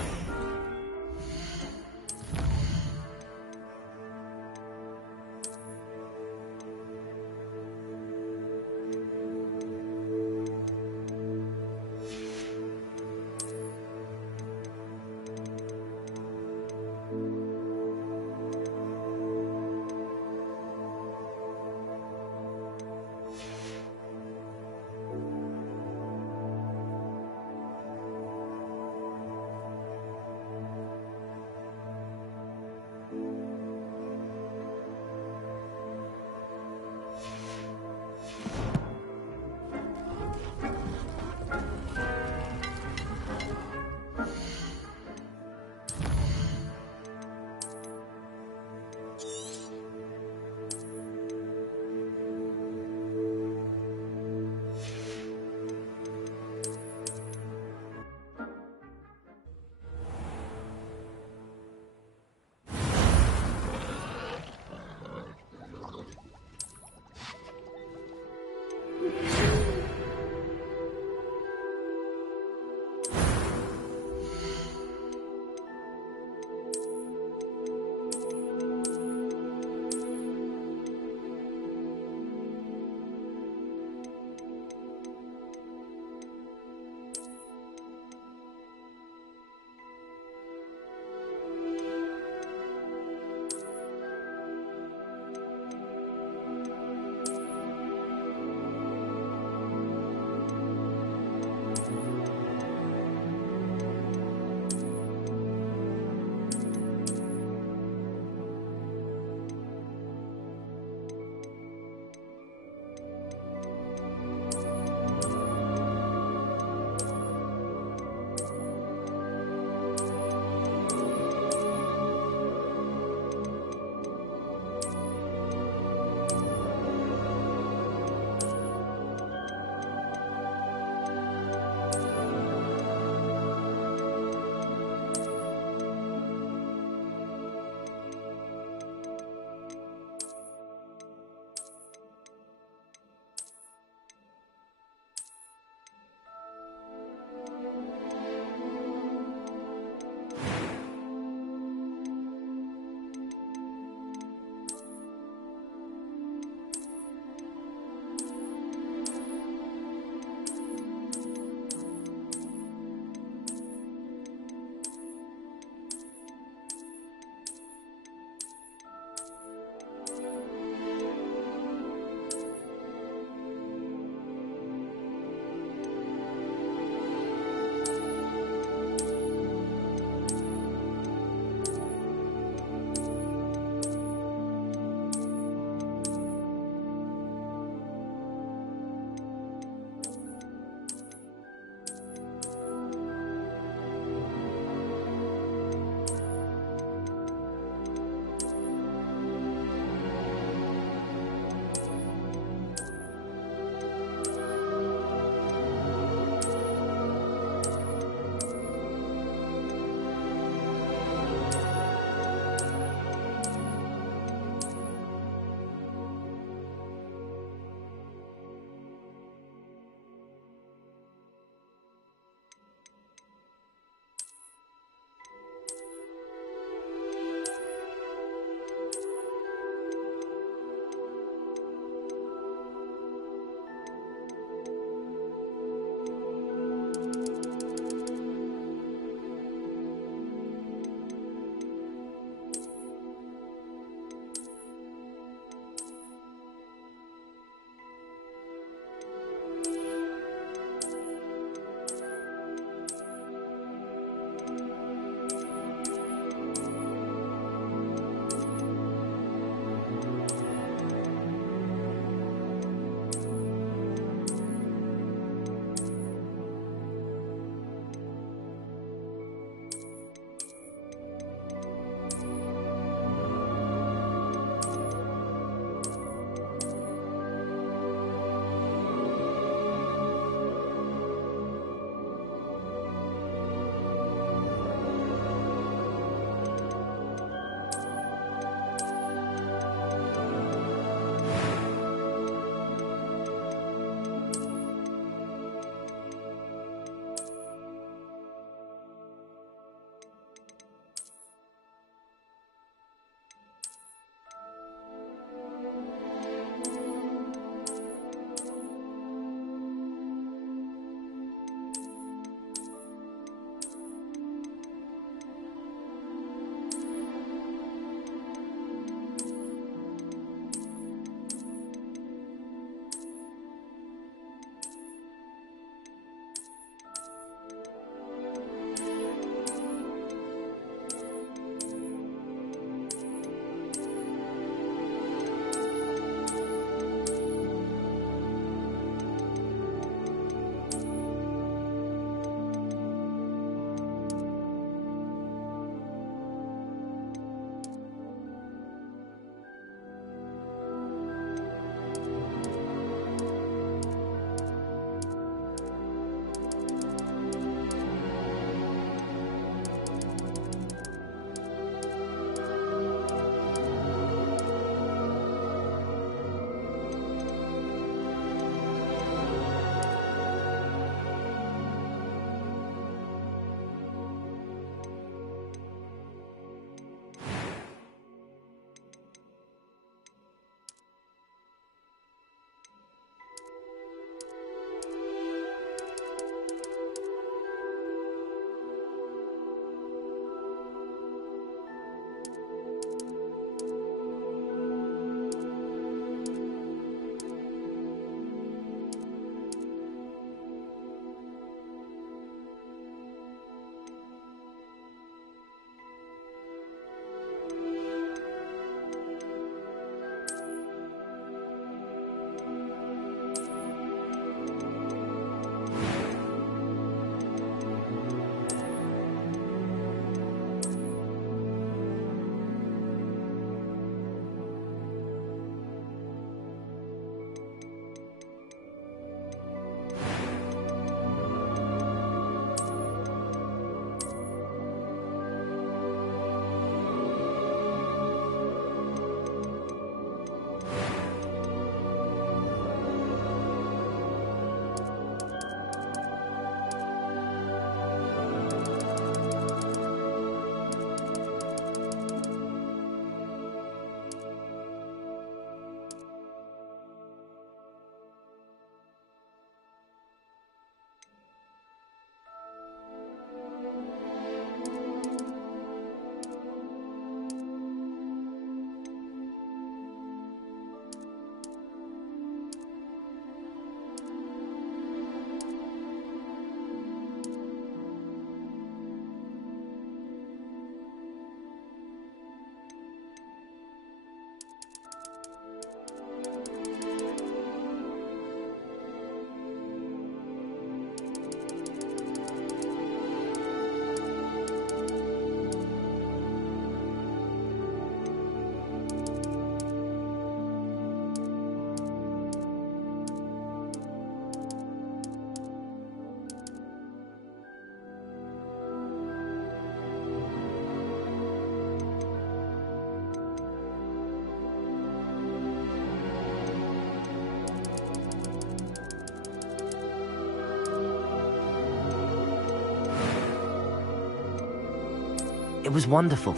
It was wonderful.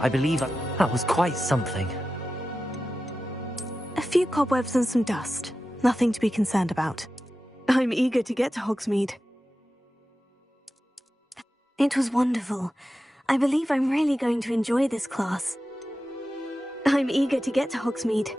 I believe that was quite something. A few cobwebs and some dust. Nothing to be concerned about. I'm eager to get to Hogsmeade. It was wonderful. I believe I'm really going to enjoy this class. I'm eager to get to Hogsmeade.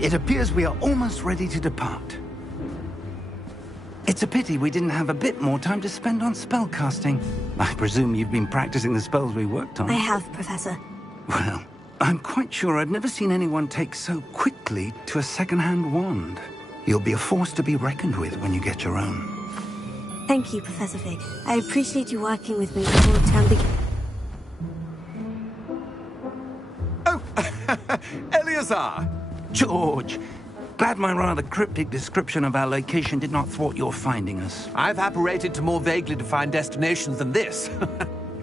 It appears we are almost ready to depart. It's a pity we didn't have a bit more time to spend on spellcasting. I presume you've been practicing the spells we worked on. I have, Professor. Well, I'm quite sure I've never seen anyone take so quickly to a second-hand wand. You'll be a force to be reckoned with when you get your own. Thank you, Professor Fig. I appreciate you working with me before the term begins. Oh, Eleazar! George, glad my rather cryptic description of our location did not thwart your finding us. I've apparated to more vaguely defined destinations than this.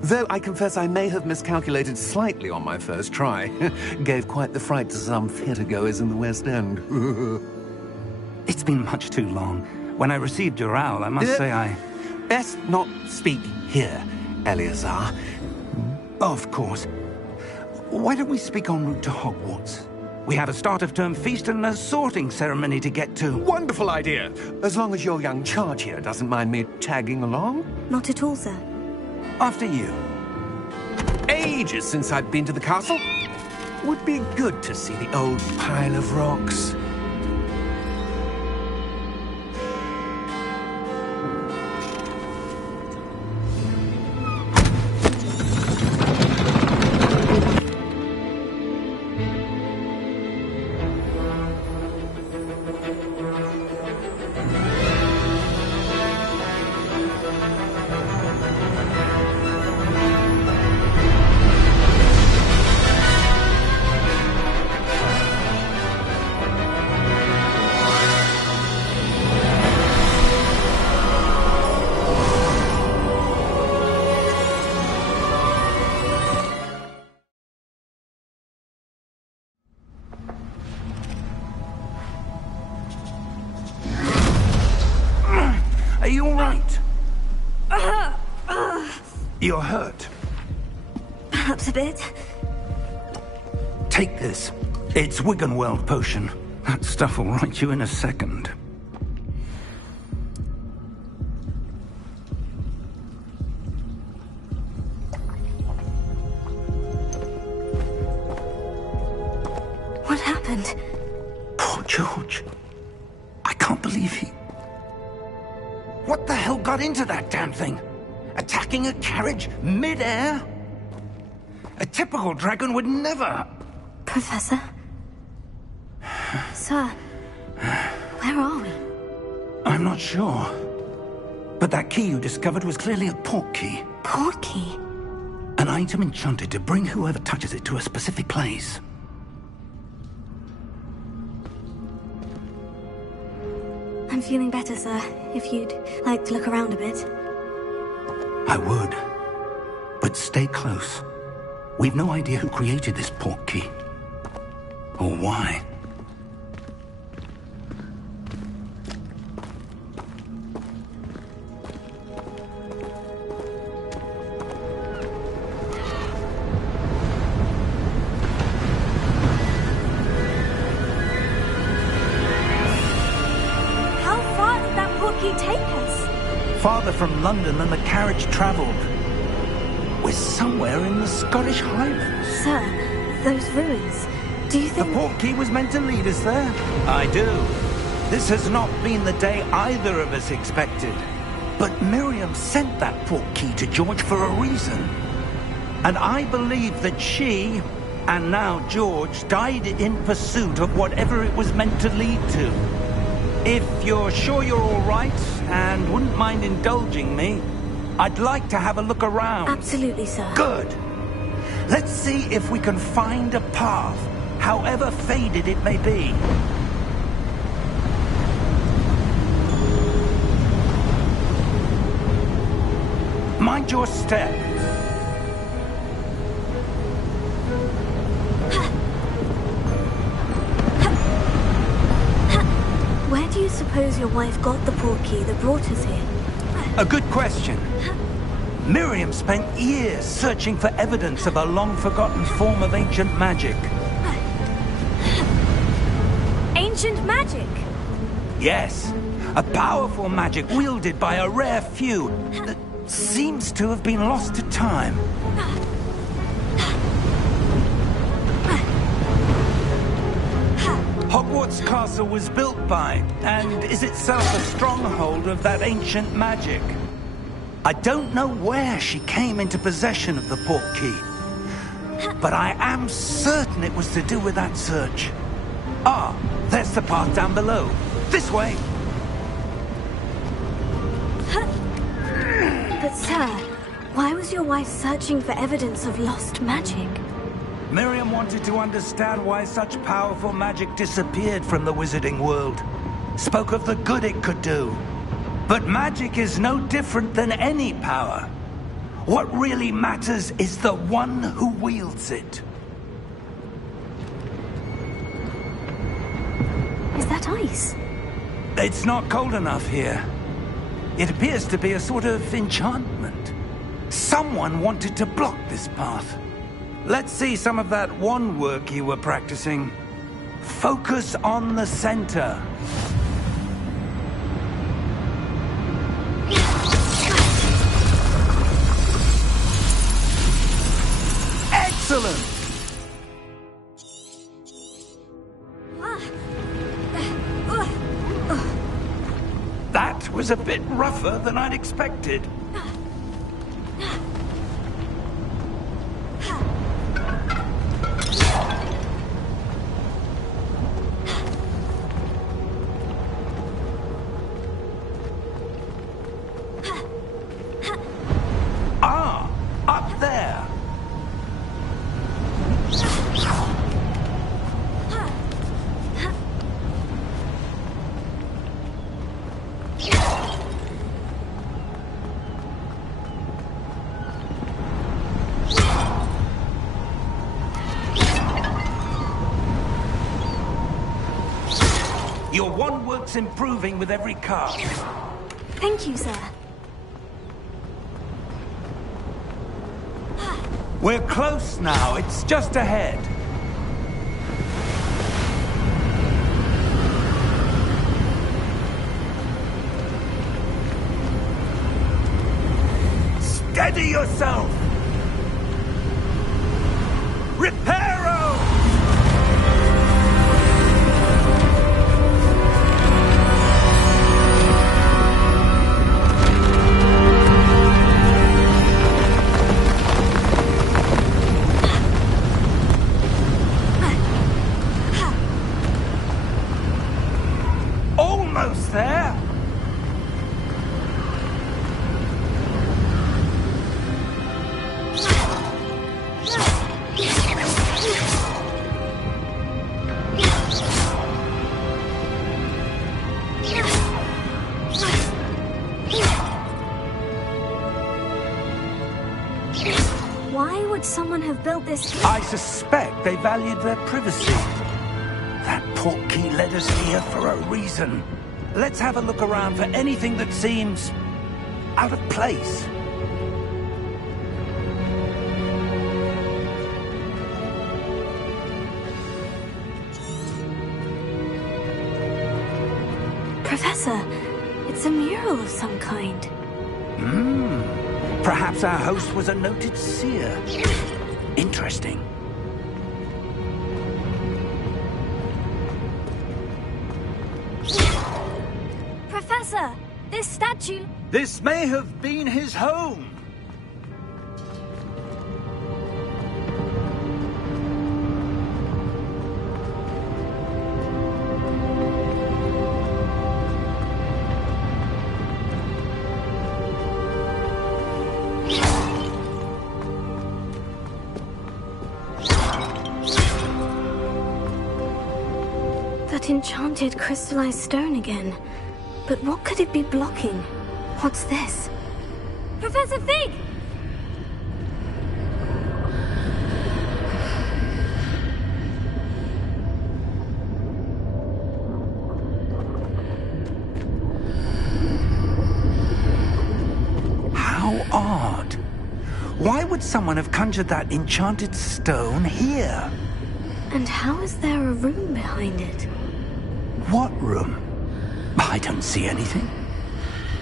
Though I confess I may have miscalculated slightly on my first try. Gave quite the fright to some theatre-goers in the West End. It's been much too long. When I received your owl, I must say I... Best not speak here, Eleazar. Of course. Why don't we speak en route to Hogwarts? We have a start-of-term feast and a sorting ceremony to get to. Wonderful idea! As long as your young charge here doesn't mind me tagging along. Not at all, sir. After you. Ages since I've been to the castle. Would be good to see the old pile of rocks. You're hurt. Perhaps a bit. Take this. It's Wiggenweld potion. That stuff will right you in a second. What happened? Poor George. I can't believe he... What the hell got into that damn thing? Attacking a carriage mid-air? A typical dragon would never... Professor? Sir, where are we? I'm not sure. But that key you discovered was clearly a port key. Port key? An item enchanted to bring whoever touches it to a specific place. I'm feeling better, sir. If you'd like to look around a bit. I would. But stay close. We've no idea who created this port key. Or why. Farther from London than the carriage travelled. We're somewhere in the Scottish Highlands. Sir, those ruins, do you think... The port key was meant to lead us there? I do. This has not been the day either of us expected. But Miriam sent that port key to George for a reason. And I believe that she, and now George, died in pursuit of whatever it was meant to lead to. If you're sure you're all right, and wouldn't mind indulging me, I'd like to have a look around. Absolutely, sir. Good. Let's see if we can find a path, however faded it may be. Mind your step. Where do you suppose your wife got the port key that brought us here? A good question. Miriam spent years searching for evidence of a long-forgotten form of ancient magic. Ancient magic? Yes. A powerful magic wielded by a rare few that seems to have been lost to time. Hogwarts Castle was built by, and is itself a stronghold of that ancient magic. I don't know where she came into possession of the port key, but I am certain it was to do with that search. Ah, there's the path down below. This way! But sir, why was your wife searching for evidence of lost magic? Miriam wanted to understand why such powerful magic disappeared from the wizarding world. Spoke of the good it could do. But magic is no different than any power. What really matters is the one who wields it. Is that ice? It's not cold enough here. It appears to be a sort of enchantment. Someone wanted to block this path. Let's see some of that wand work you were practicing. Focus on the center. Excellent! That was a bit rougher than I'd expected. Ah, up there. Your wand work's improving with every cast. Thank you, sir. We're close now. It's just ahead. Steady yourself! Reparo! Almost there! Why would someone have built this here? I suspect they valued their privacy. That portkey led us here for a reason. Let's have a look around for anything that seems out of place. Professor, it's a mural of some kind. Perhaps our host was a noted seer. Interesting. Professor, this statue... This may have been his home. That enchanted crystallized stone again. But what could it be blocking? What's this? Professor Fig! How odd. Why would someone have conjured that enchanted stone here? And how is there a room behind it? What room? I don't see anything.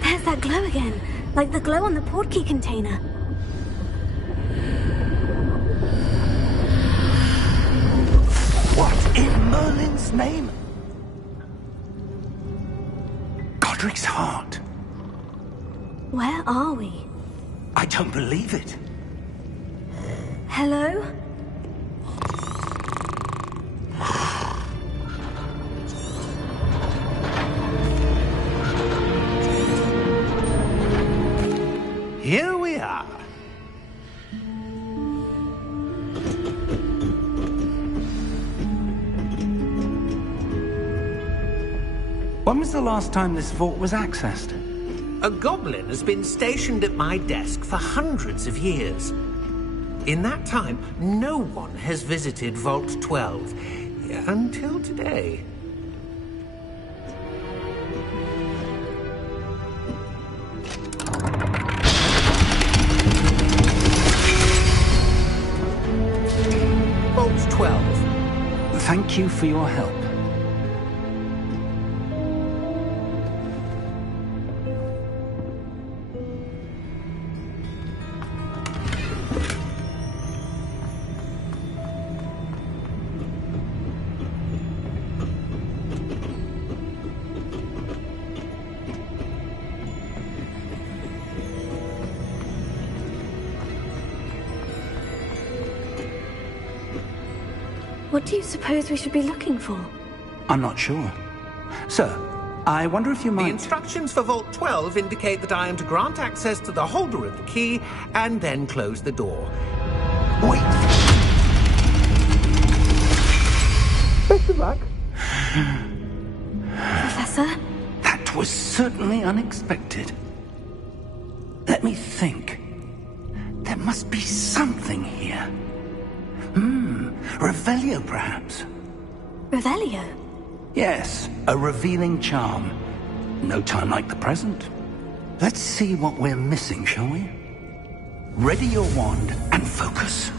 There's that glow again, like the glow on the portkey container. What in Merlin's name? Godric's heart. Where are we? I don't believe it. Hello? Here we are. When was the last time this vault was accessed? A goblin has been stationed at my desk for hundreds of years. In that time, no one has visited Vault 12 until today. Vault 12. Thank you for your help. What do you suppose we should be looking for? I'm not sure. Sir, I wonder if you might... The instructions for Vault 12 indicate that I am to grant access to the holder of the key and then close the door. Wait! Best of luck. Professor? That was certainly unexpected. Let me think. There must be something here. Revelio, perhaps? Revelio? Yes, a revealing charm. No time like the present. Let's see what we're missing, shall we? Ready your wand and focus.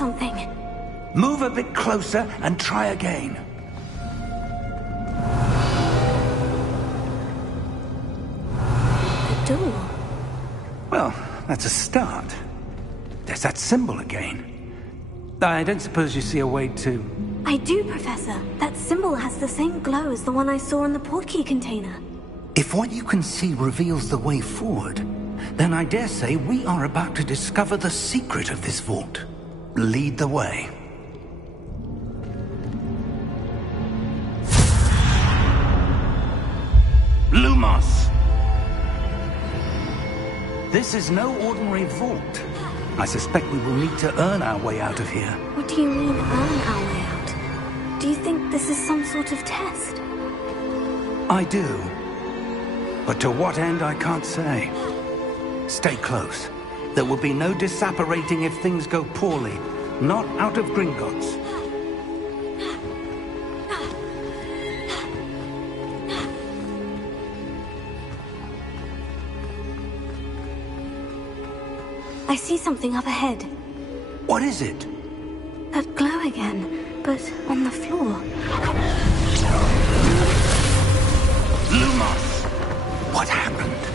something. Move a bit closer and try again. The door. Well, that's a start. There's that symbol again. I don't suppose you see a way to... I do, Professor. That symbol has the same glow as the one I saw in the portkey container. If what you can see reveals the way forward, then I dare say we are about to discover the secret of this vault. Lead the way. Lumos! This is no ordinary vault. I suspect we will need to earn our way out of here. What do you mean, earn our way out? Do you think this is some sort of test? I do. But to what end, I can't say. Stay close. There will be no disapparating if things go poorly. Not out of Gringotts. I see something up ahead. What is it? That glow again, but on the floor. Lumos! What happened?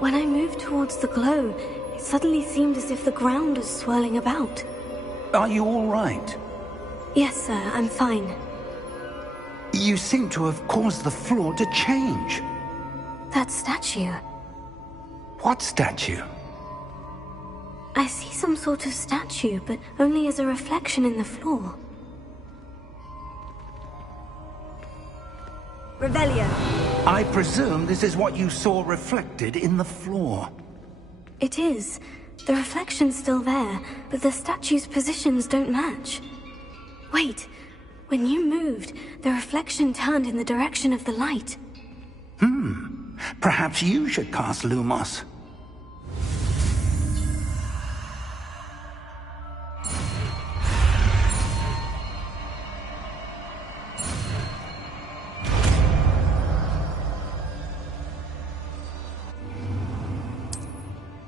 When I moved towards the glow, it suddenly seemed as if the ground was swirling about. Are you all right? Yes, sir, I'm fine. You seem to have caused the floor to change. That statue. What statue? I see some sort of statue, but only as a reflection in the floor. Revelio. I presume this is what you saw reflected in the floor. It is. The reflection's still there, but the statue's positions don't match. Wait. When you moved, the reflection turned in the direction of the light. Perhaps you should cast Lumos.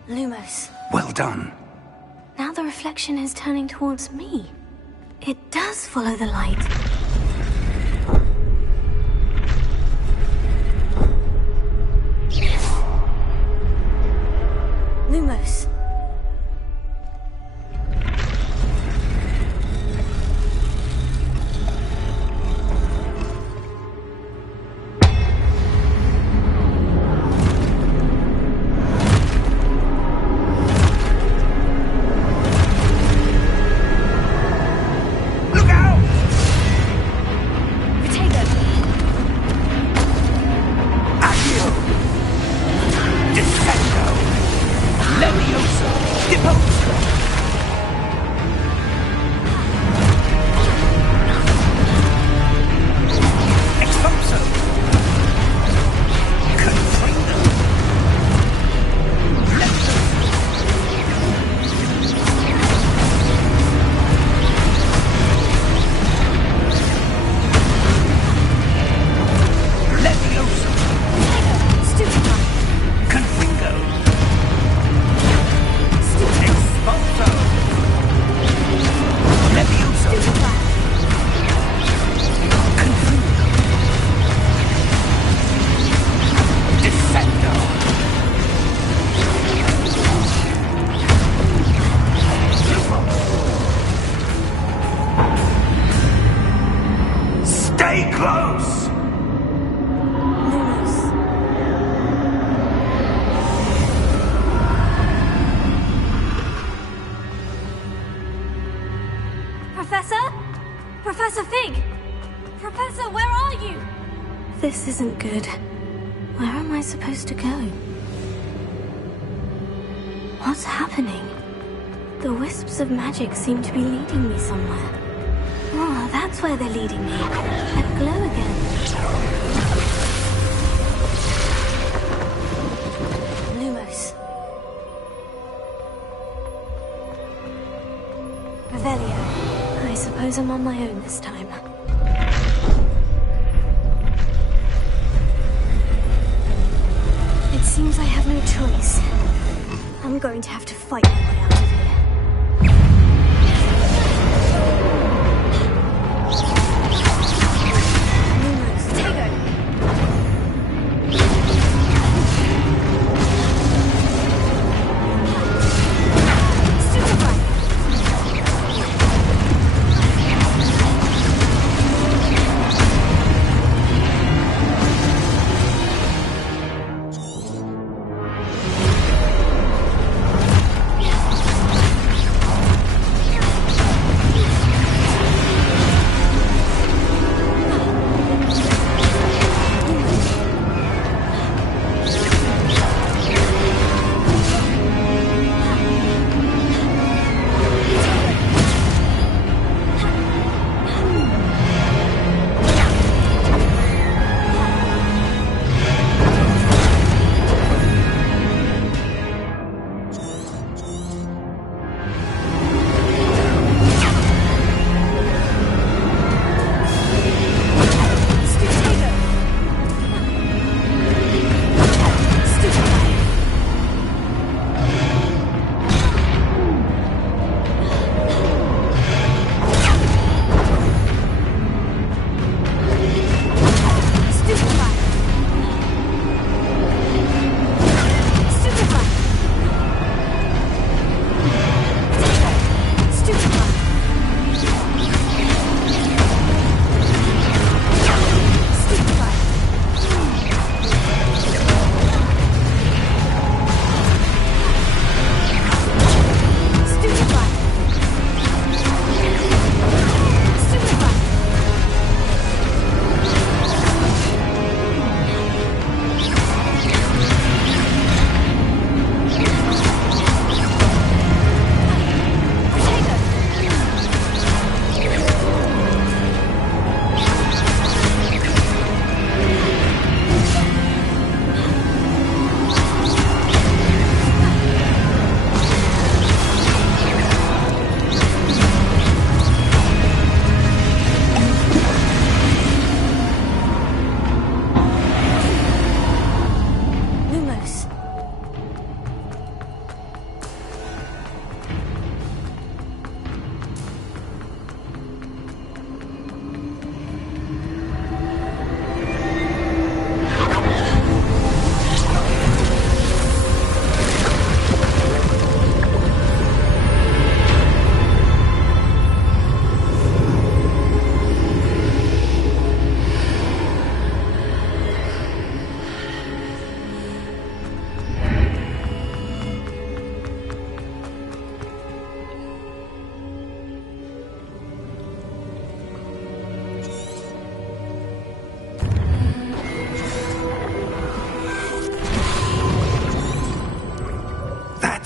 Lumos. Well done. Now the reflection is turning towards me. It does follow the light. Lumos. Professor Fig! Professor, where are you? This isn't good. Where am I supposed to go? What's happening? The wisps of magic seem to be leading me somewhere. Oh, that's where they're leading me. That glow again. Lumos. Revelio. I suppose I'm on my own this time. It seems I have no choice. I'm going to have to fight my way out of here.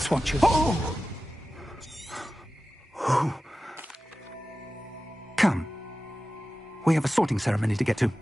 That's what you... Oh! Come. We have a sorting ceremony to get to.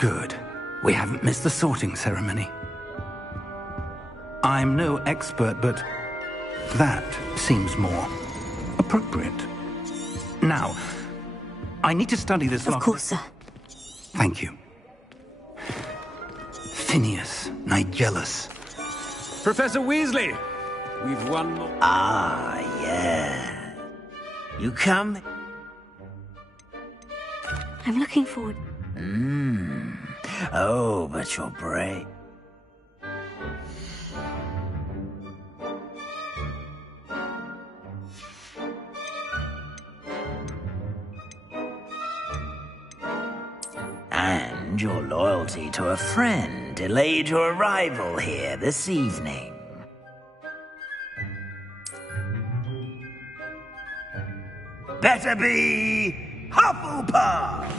Good. We haven't missed the sorting ceremony. I'm no expert, but that seems more appropriate. Now, I need to study this lot. Of course, sir. Thank you. Phineas, Nigellus. Professor Weasley, we've won more. Ah, yeah. You come? I'm looking forward. Oh, but you're brave. And your loyalty to a friend delayed your arrival here this evening. Better be Hufflepuff!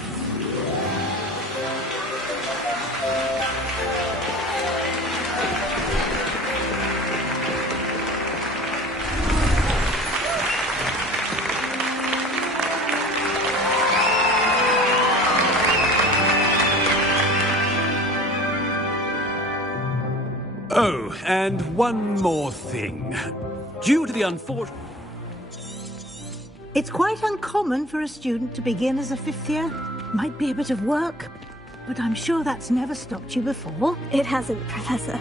Oh, and one more thing. Due to the unfortunate... It's quite uncommon for a student to begin as a fifth year. Might be a bit of work, but I'm sure that's never stopped you before. It hasn't, Professor.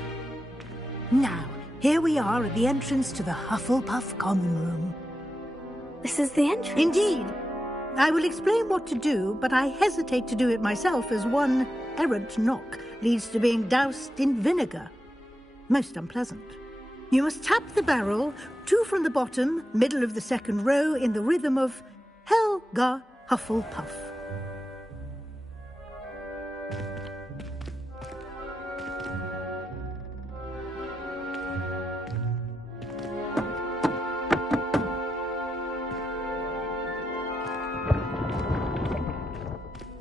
Now, here we are at the entrance to the Hufflepuff Common Room. This is the entrance? Indeed. I will explain what to do, but I hesitate to do it myself as one errant knock leads to being doused in vinegar. Most unpleasant. You must tap the barrel, 2 from the bottom, middle of the second row, in the rhythm of Helga Hufflepuff.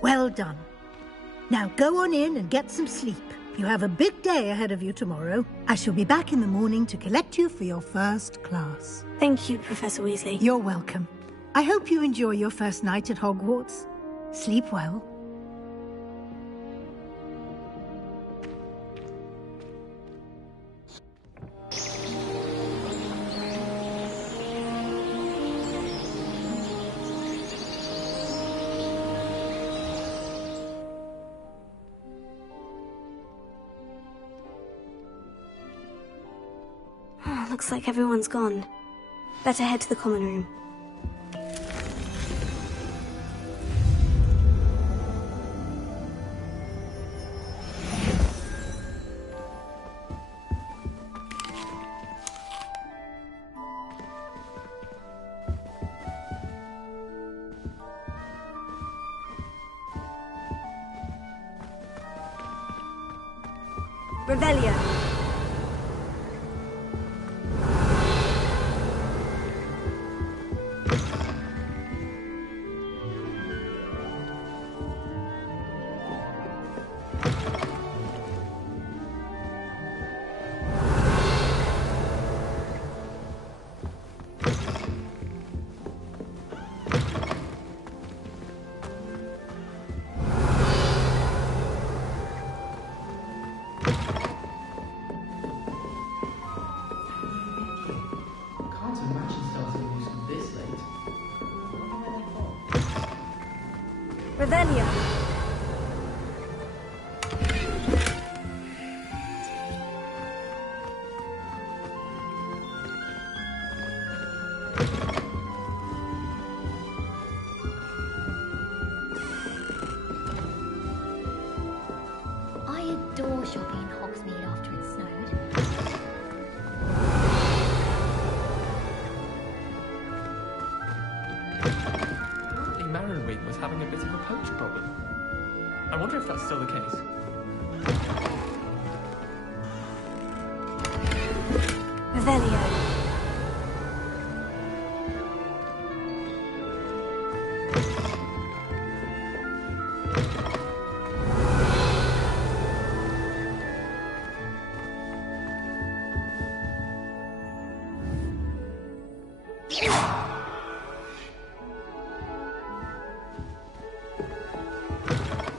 Well done. Now go on in and get some sleep. You have a big day ahead of you tomorrow. I shall be back in the morning to collect you for your first class. Thank you, Professor Weasley. You're welcome. I hope you enjoy your first night at Hogwarts. Sleep well. Looks like everyone's gone. Better head to the common room. Revelio. Revelio. I adore shopping in Hogsmeade after it snowed. Apparently Marrowwing was having a bit of a poacher problem. I wonder if that's still the case. Revelio.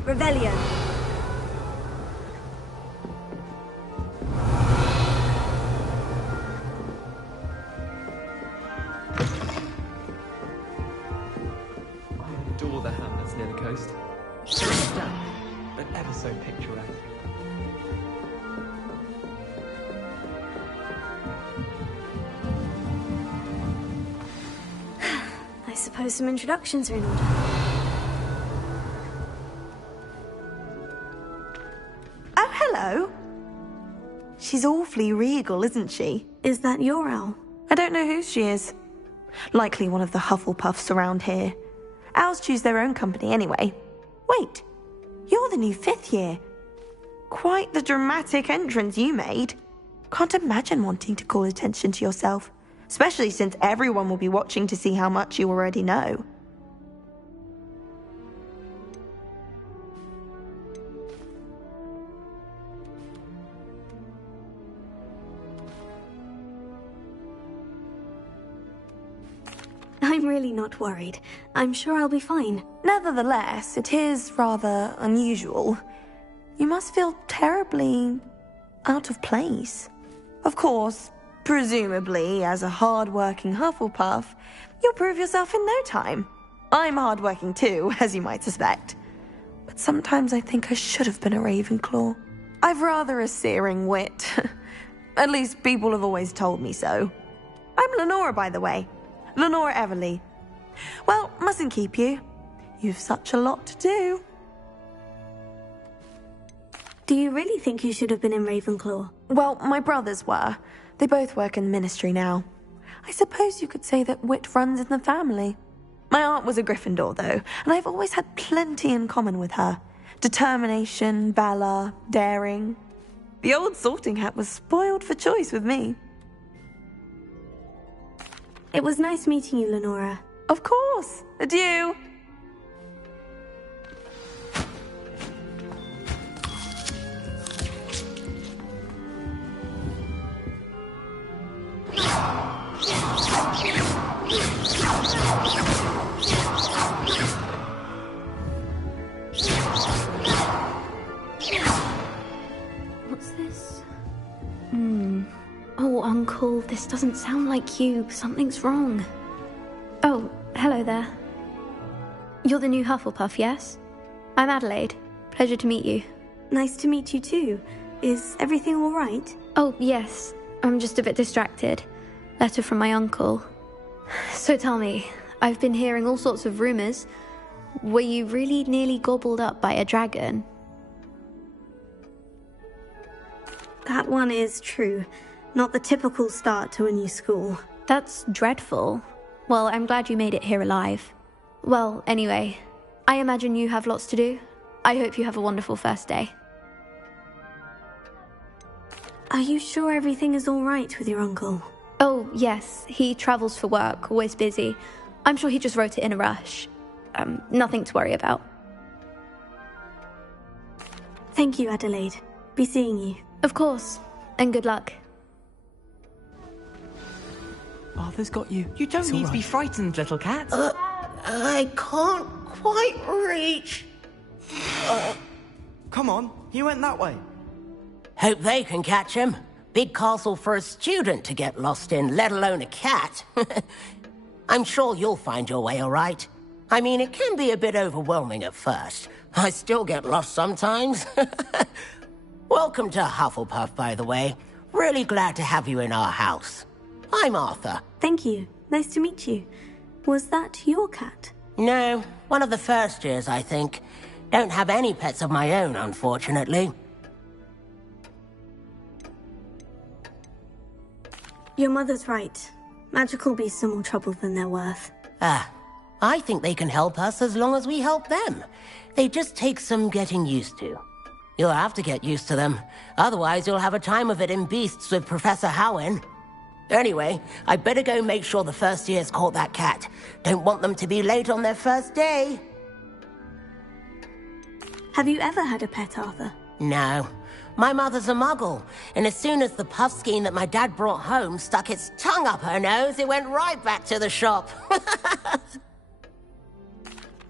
Revelio. I adore the hamlets near the coast. Stunning, but ever so picturesque. I suppose some introductions are in order. Oh, hello. She's awfully regal, isn't she? Is that your owl? I don't know who she is. Likely one of the Hufflepuffs around here. Owls choose their own company anyway. Wait, you're the new 5th year. Quite the dramatic entrance you made. Can't imagine wanting to call attention to yourself, especially since everyone will be watching to see how much you already know. I'm really not worried. I'm sure I'll be fine. Nevertheless, it is rather unusual. You must feel terribly out of place. Of course, presumably, as a hard-working Hufflepuff, you'll prove yourself in no time. I'm hard-working too, as you might suspect. But sometimes I think I should have been a Ravenclaw. I've rather a searing wit. At least people have always told me so. I'm Lenora, by the way. Lenora Everly. Well, mustn't keep you. You've such a lot to do. Do you really think you should have been in Ravenclaw? Well, my brothers were. They both work in the ministry now. I suppose you could say that wit runs in the family. My aunt was a Gryffindor, though, and I've always had plenty in common with her. Determination, valor, daring. The old sorting hat was spoiled for choice with me. It was nice meeting you, Lenora. Of course. Adieu. What's this? Oh, Uncle, this doesn't sound like you. Something's wrong. Oh, hello there. You're the new Hufflepuff, yes? I'm Adelaide. Pleasure to meet you. Nice to meet you too. Is everything all right? Oh, yes. I'm just a bit distracted. Letter from my uncle. So tell me, I've been hearing all sorts of rumors. Were you really nearly gobbled up by a dragon? That one is true. Not the typical start to a new school. That's dreadful. Well, I'm glad you made it here alive. Well, anyway, I imagine you have lots to do. I hope you have a wonderful first day. Are you sure everything is all right with your uncle? Oh, yes. He travels for work, always busy. I'm sure he just wrote it in a rush. Nothing to worry about. Thank you, Adelaide. Be seeing you. Of course. And good luck. Arthur's got you. You don't need to be frightened, little cat. I can't quite reach. Come on, he went that way. Hope they can catch him. Big castle for a student to get lost in, let alone a cat. I'm sure you'll find your way all right. I mean, it can be a bit overwhelming at first. I still get lost sometimes. Welcome to Hufflepuff, by the way. Really glad to have you in our house. I'm Arthur. Thank you. Nice to meet you. Was that your cat? No, one of the first years, I think. Don't have any pets of my own, unfortunately. Your mother's right. Magical beasts are more trouble than they're worth. I think they can help us as long as we help them. They just take some getting used to. You'll have to get used to them. Otherwise, you'll have a time of it in Beasts with Professor Howen. Anyway, I better go make sure the first years caught that cat. Don't want them to be late on their first day. Have you ever had a pet, Arthur? No. My mother's a muggle, and as soon as the puffskein that my dad brought home stuck its tongue up her nose, it went right back to the shop.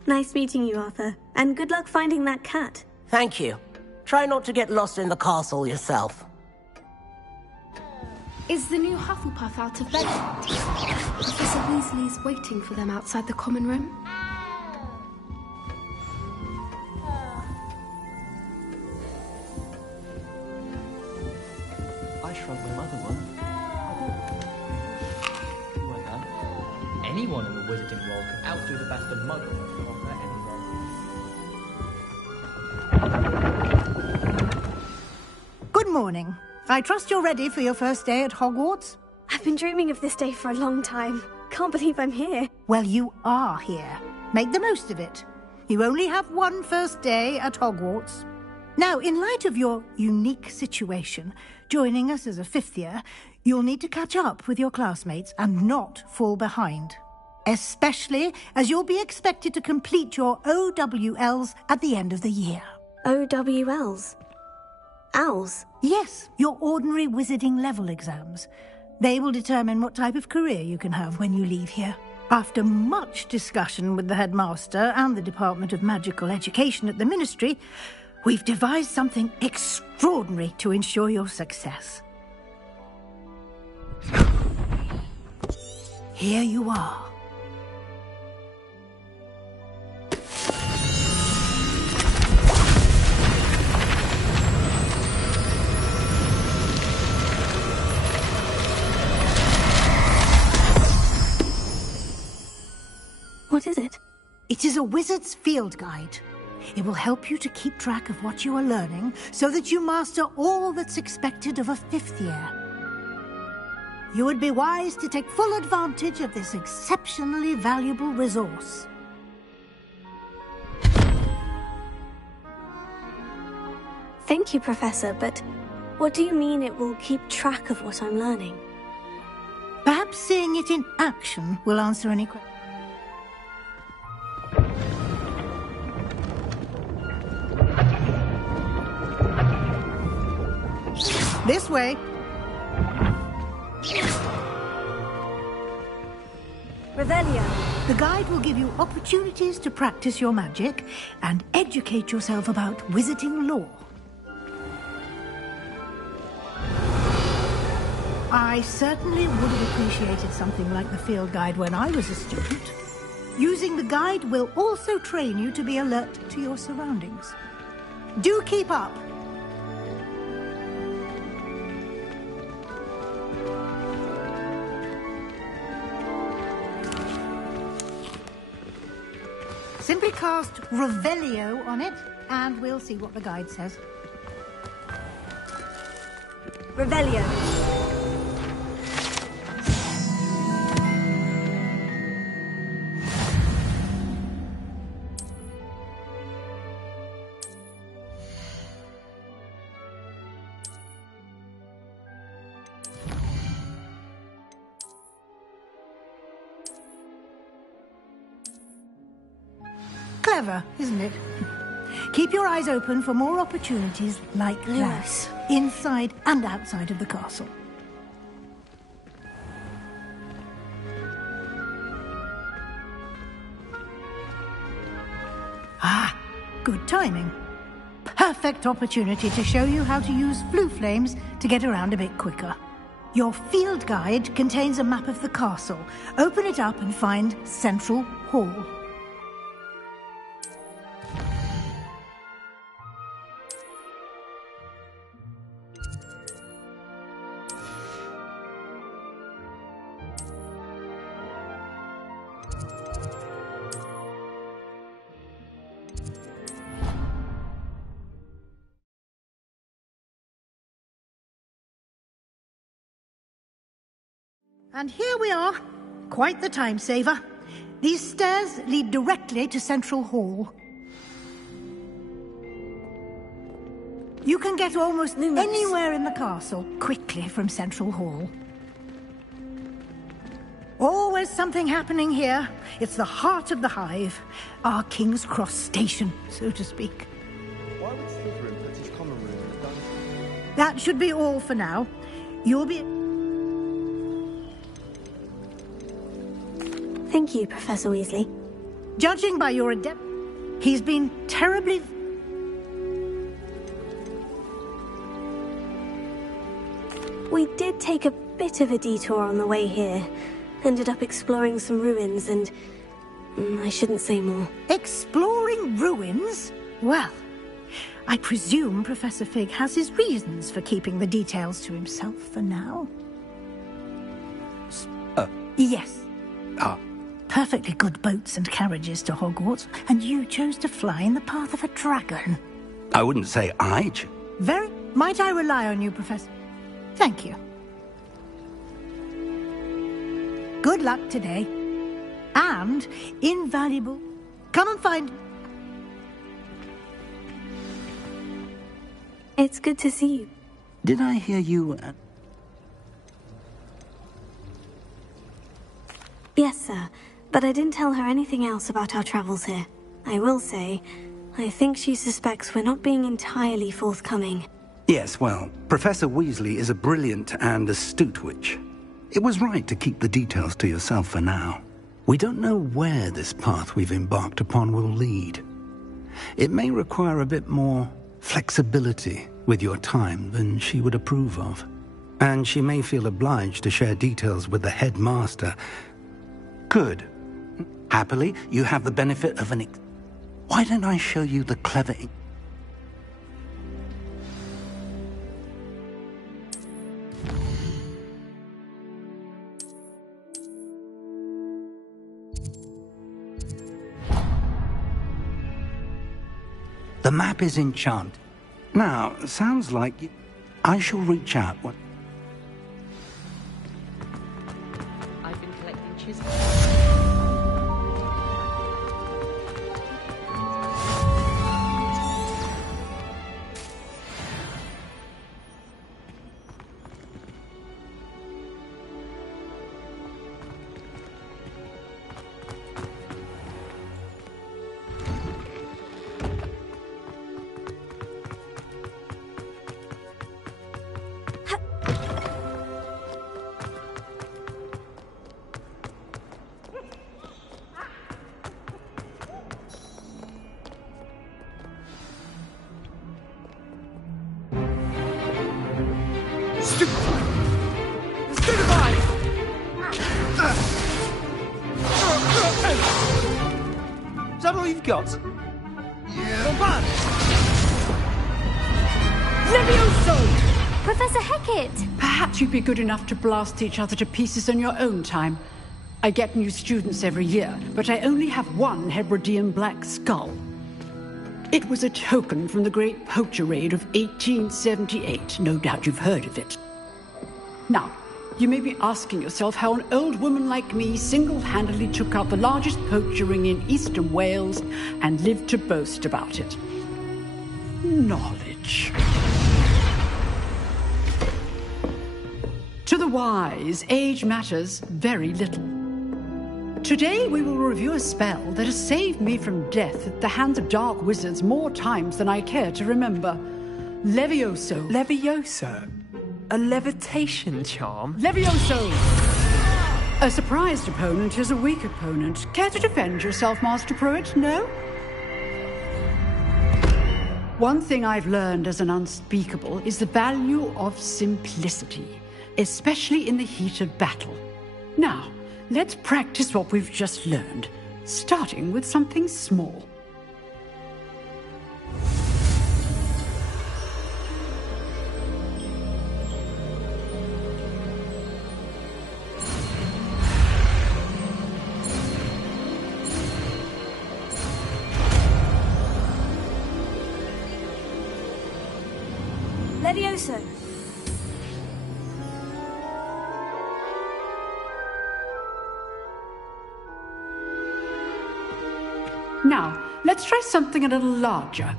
Nice meeting you, Arthur. And good luck finding that cat. Thank you. Try not to get lost in the castle yourself. Is the new Hufflepuff out of bed? Professor Weasley's waiting for them outside the common room. I shrugged my mother one. You like that? Anyone in the wizarding world can outdo the best of muggles and offer anyone. Good morning. I trust you're ready for your first day at Hogwarts? I've been dreaming of this day for a long time. Can't believe I'm here. Well, you are here. Make the most of it. You only have one first day at Hogwarts. Now, in light of your unique situation, joining us as a fifth year, you'll need to catch up with your classmates and not fall behind. Especially as you'll be expected to complete your OWLs at the end of the year. OWLs? Owls? Yes, your ordinary wizarding level exams. They will determine what type of career you can have when you leave here. After much discussion with the headmaster and the Department of Magical Education at the Ministry, we've devised something extraordinary to ensure your success. Here you are. What is it? It is a wizard's field guide. It will help you to keep track of what you are learning so that you master all that's expected of a fifth year. You would be wise to take full advantage of this exceptionally valuable resource. Thank you, Professor, but what do you mean it will keep track of what I'm learning? Perhaps seeing it in action will answer any questions. This way. Revelio. The guide will give you opportunities to practice your magic and educate yourself about wizarding lore. I certainly would have appreciated something like the field guide when I was a student. Using the guide will also train you to be alert to your surroundings. Do keep up. Simply cast Revelio on it, and we'll see what the guide says. Revelio. Clever, isn't it? Keep your eyes open for more opportunities like that, inside and outside of the castle. Ah, good timing. Perfect opportunity to show you how to use flue flames to get around a bit quicker. Your field guide contains a map of the castle. Open it up and find Central Hall. And here we are. Quite the time saver. These stairs lead directly to Central Hall. You can get almost anywhere in the castle quickly from Central Hall. Always something happening here. It's the heart of the hive. Our King's Cross station, so to speak. Why would Slytherin put his common room in the dungeon? That should be all for now. You'll be... Thank you, Professor Weasley. Judging by your adept, he's been terribly... We did take a bit of a detour on the way here. Ended up exploring some ruins and... I shouldn't say more. Exploring ruins? Well, I presume Professor Fig has his reasons for keeping the details to himself for now. Yes. Perfectly good boats and carriages to Hogwarts, and you chose to fly in the path of a dragon. I wouldn't say I Very... Might I rely on you, Professor? Thank you. Good luck today. And invaluable. Come and find... It's good to see you. Did I hear you... Yes, sir. But I didn't tell her anything else about our travels here. I will say, I think she suspects we're not being entirely forthcoming. Yes, well, Professor Weasley is a brilliant and astute witch. It was right to keep the details to yourself for now. We don't know where this path we've embarked upon will lead. It may require a bit more flexibility with your time than she would approve of. And she may feel obliged to share details with the headmaster. Good. Happily, you have the benefit of an... Why don't I show you the clever... The map is enchanted. Now, sounds like I shall reach out when... I've been collecting chisels. Is that all you've got? Yeah. Levioso! Professor Hecat! Perhaps you'd be good enough to blast each other to pieces in your own time. I get new students every year, but I only have one Hebridean black skull. It was a token from the Great Poacher Raid of 1878. No doubt you've heard of it. Now, you may be asking yourself how an old woman like me single-handedly took out the largest poacher ring in eastern Wales and lived to boast about it. Knowledge. To the wise, age matters very little. Today we will review a spell that has saved me from death at the hands of dark wizards more times than I care to remember. Levioso. Levioso? A levitation charm? Levioso! A surprised opponent is a weak opponent. Care to defend yourself, Master Pruitt? No? One thing I've learned as an unspeakable is the value of simplicity, especially in the heat of battle. Now, let's practice what we've just learned, starting with something small. Levioso. Now, let's try something a little larger.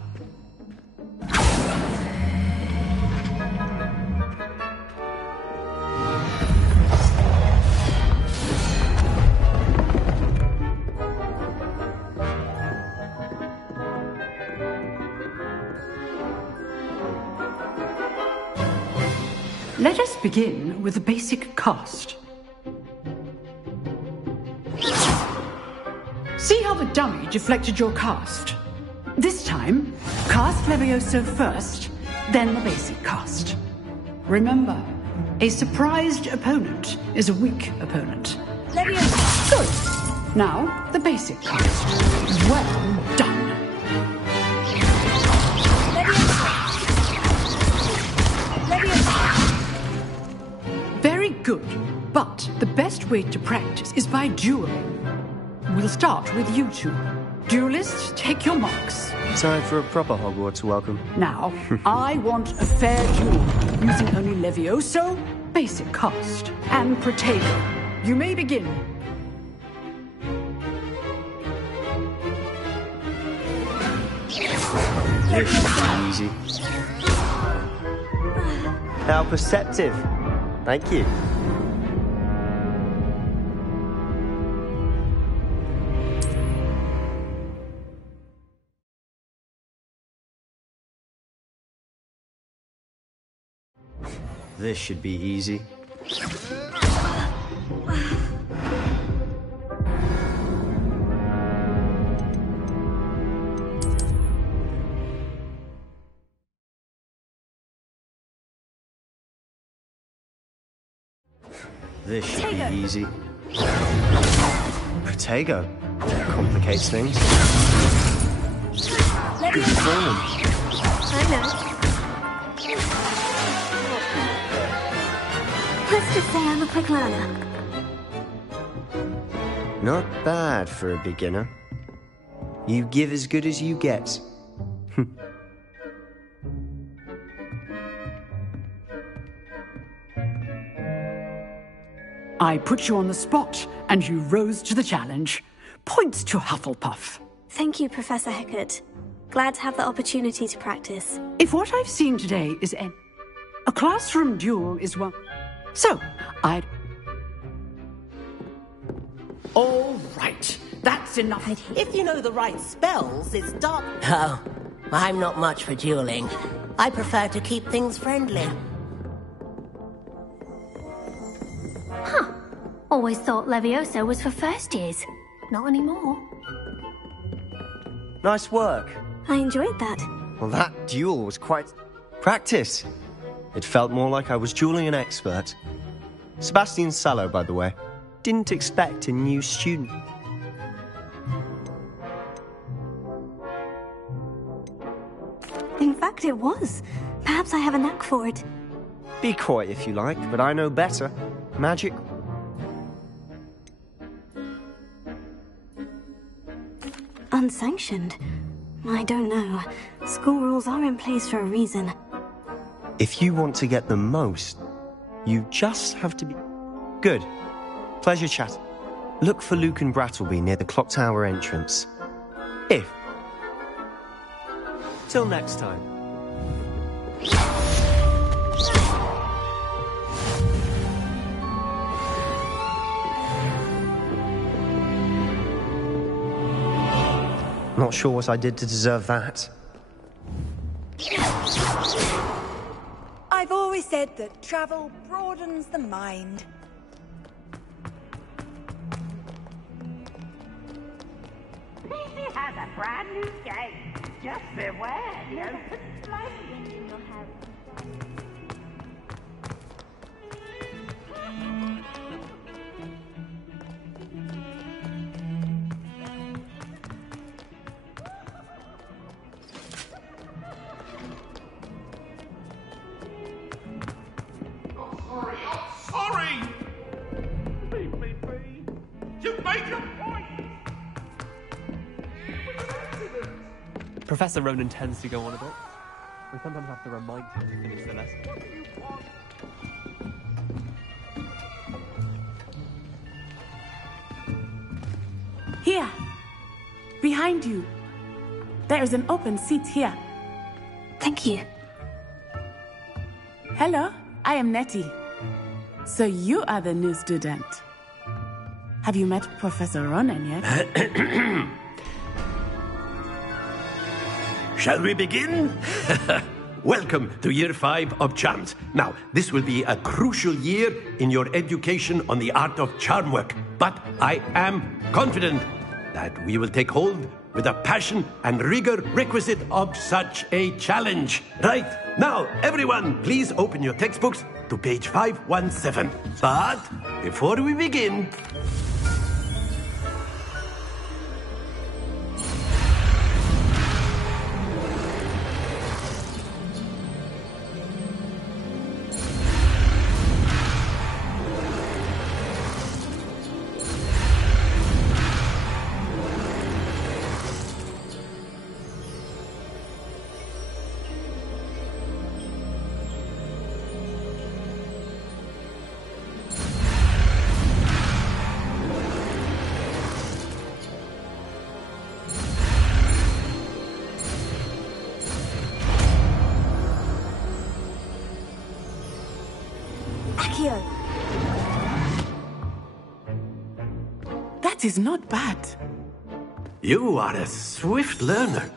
Let us begin with the basic cast. See how the dummy deflected your cast? This time, cast Levioso first, then the basic cast. Remember, a surprised opponent is a weak opponent. Levioso! Good. Now, the basic cast. Well done. Very good, but the best way to practice is by dueling. We'll start with you two. Duelists, take your marks. Time for a proper Hogwarts welcome. Now, I want a fair duel, using only Levioso, basic cast, and Protego. You may begin. This should be easy. How perceptive. Thank you. This should be easy. This should be easy. Protego. Complicates things. Good form. I know. Let's just say I'm a quick learner. Not bad for a beginner. You give as good as you get. I put you on the spot, and you rose to the challenge. Points to Hufflepuff. Thank you, Professor Hecat. Glad to have the opportunity to practice. If what I've seen today is a classroom duel is one... So, All right, that's enough. If you know the right spells, it's dark... Oh, I'm not much for dueling. I prefer to keep things friendly. Huh. Always thought Levioso was for first years. Not anymore. Nice work. I enjoyed that. Well, that duel was quite... practice. It felt more like I was dueling an expert. Sebastian Sallow, by the way. Didn't expect a new student. In fact, it was. Perhaps I have a knack for it. Be coy if you like, but I know better. Magic. Unsanctioned? I don't know. School rules are in place for a reason. If you want to get the most, you just have to be... Good. Pleasure chat. Look for Luke and Brattleby near the clock tower entrance. If. Till next time. Not sure what I did to deserve that. I've always said that travel broadens the mind. PC has a brand new game. Just beware, the open flame in your house. Sorry! Be. You make your point! Professor Ronan tends to go on a bit. We sometimes have to remind him to finish the lesson. Here. Behind behind you. There is an open seat here. Thank you. Hello, I am Nettie. So you are the new student. Have you met Professor Ronan yet? Shall we begin? Welcome to Year 5 of Charms. Now, this will be a crucial year in your education on the art of charm work. But I am confident that we will take hold with the passion and rigor requisite of such a challenge. Right, now, everyone, please open your textbooks to page 517. But before we begin... That is not bad. You are a swift learner.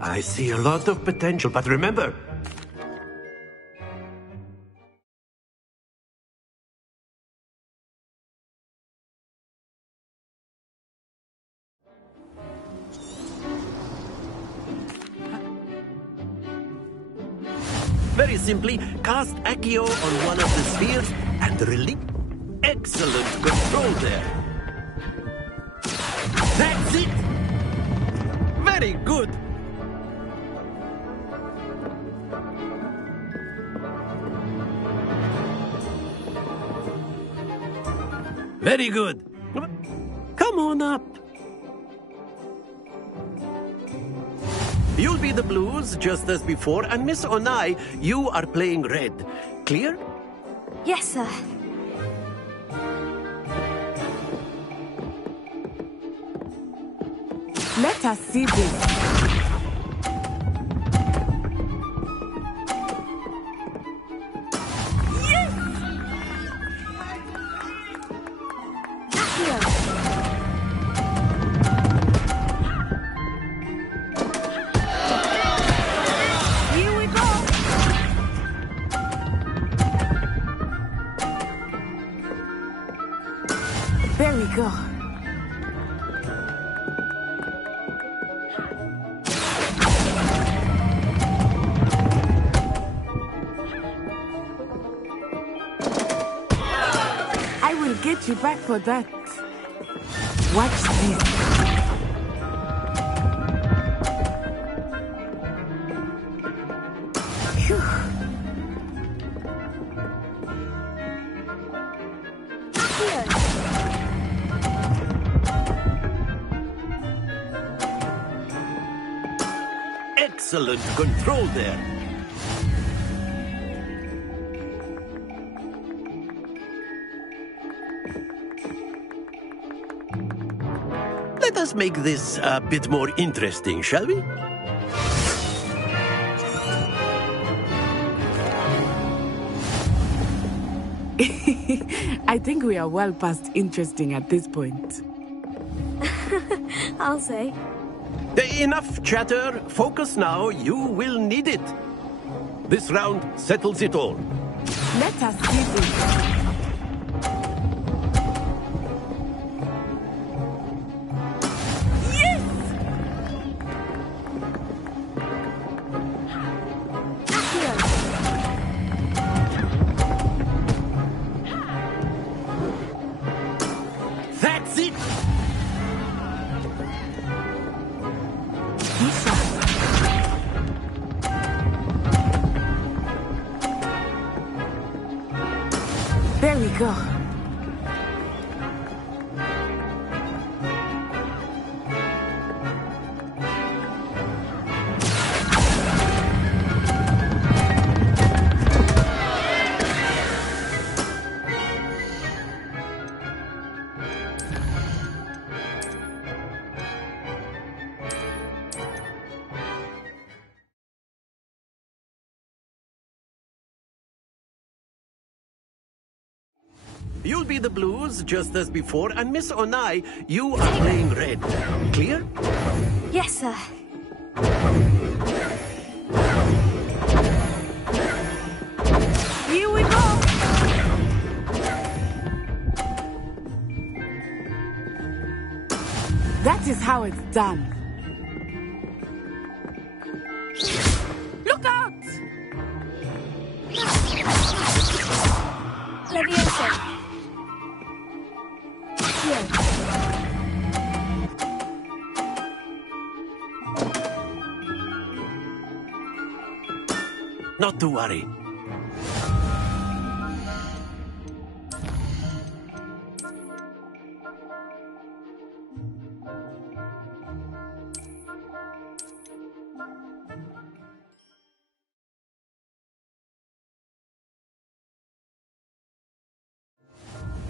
I see a lot of potential, but remember... Very simply, cast Accio on one of the spheres and release. Excellent control there. That's it! Very good! Very good. Come on up. You'll be the blues, just as before, and Miss Onai, you are playing red. Clear? Yes, sir. Let us see this. There we go. I will get you back for that. Watch this. Phew. Excellent control there. Let us make this a bit more interesting, shall we? I think we are well past interesting at this point. I'll say. Enough chatter. Focus now. You will need it. This round settles it all. Let us see this. That's it! There we go. You'll be the blues, just as before, and Miss Onai, you are playing red. Clear? Yes, sir. Here we go! That is how it's done. Look out! Leviosa. Here. Not to worry.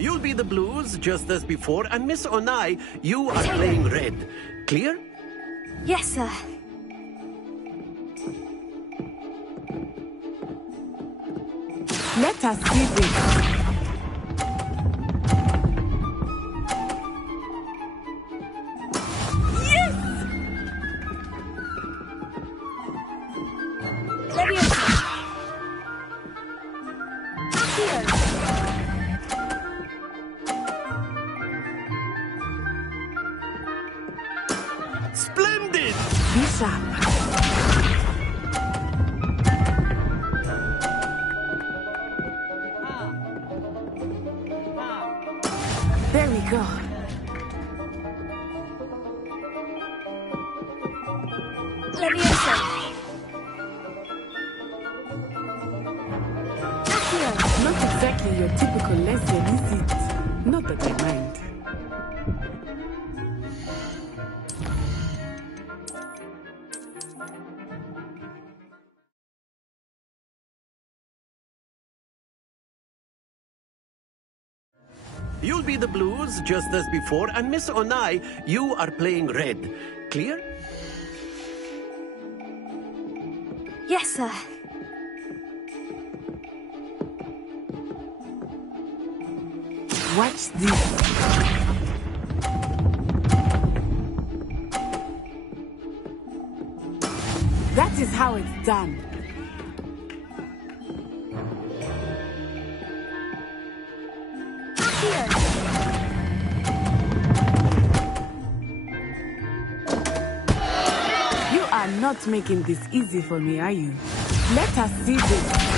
You'll be the blues, just as before, and Miss Onai, you are playing red. Clear? Yes, sir. Let us see this. Yes! Leviosa. Here. Splendid! Bishop. There we go. Leviosa. Here. Not exactly your typical lesson, is it? Not that I mind. You'll be the blues, just as before, and Miss Onai, you are playing red. Clear? Yes, sir. Watch this. That is how it's done. Here. You are not making this easy for me, are you? Let us see this.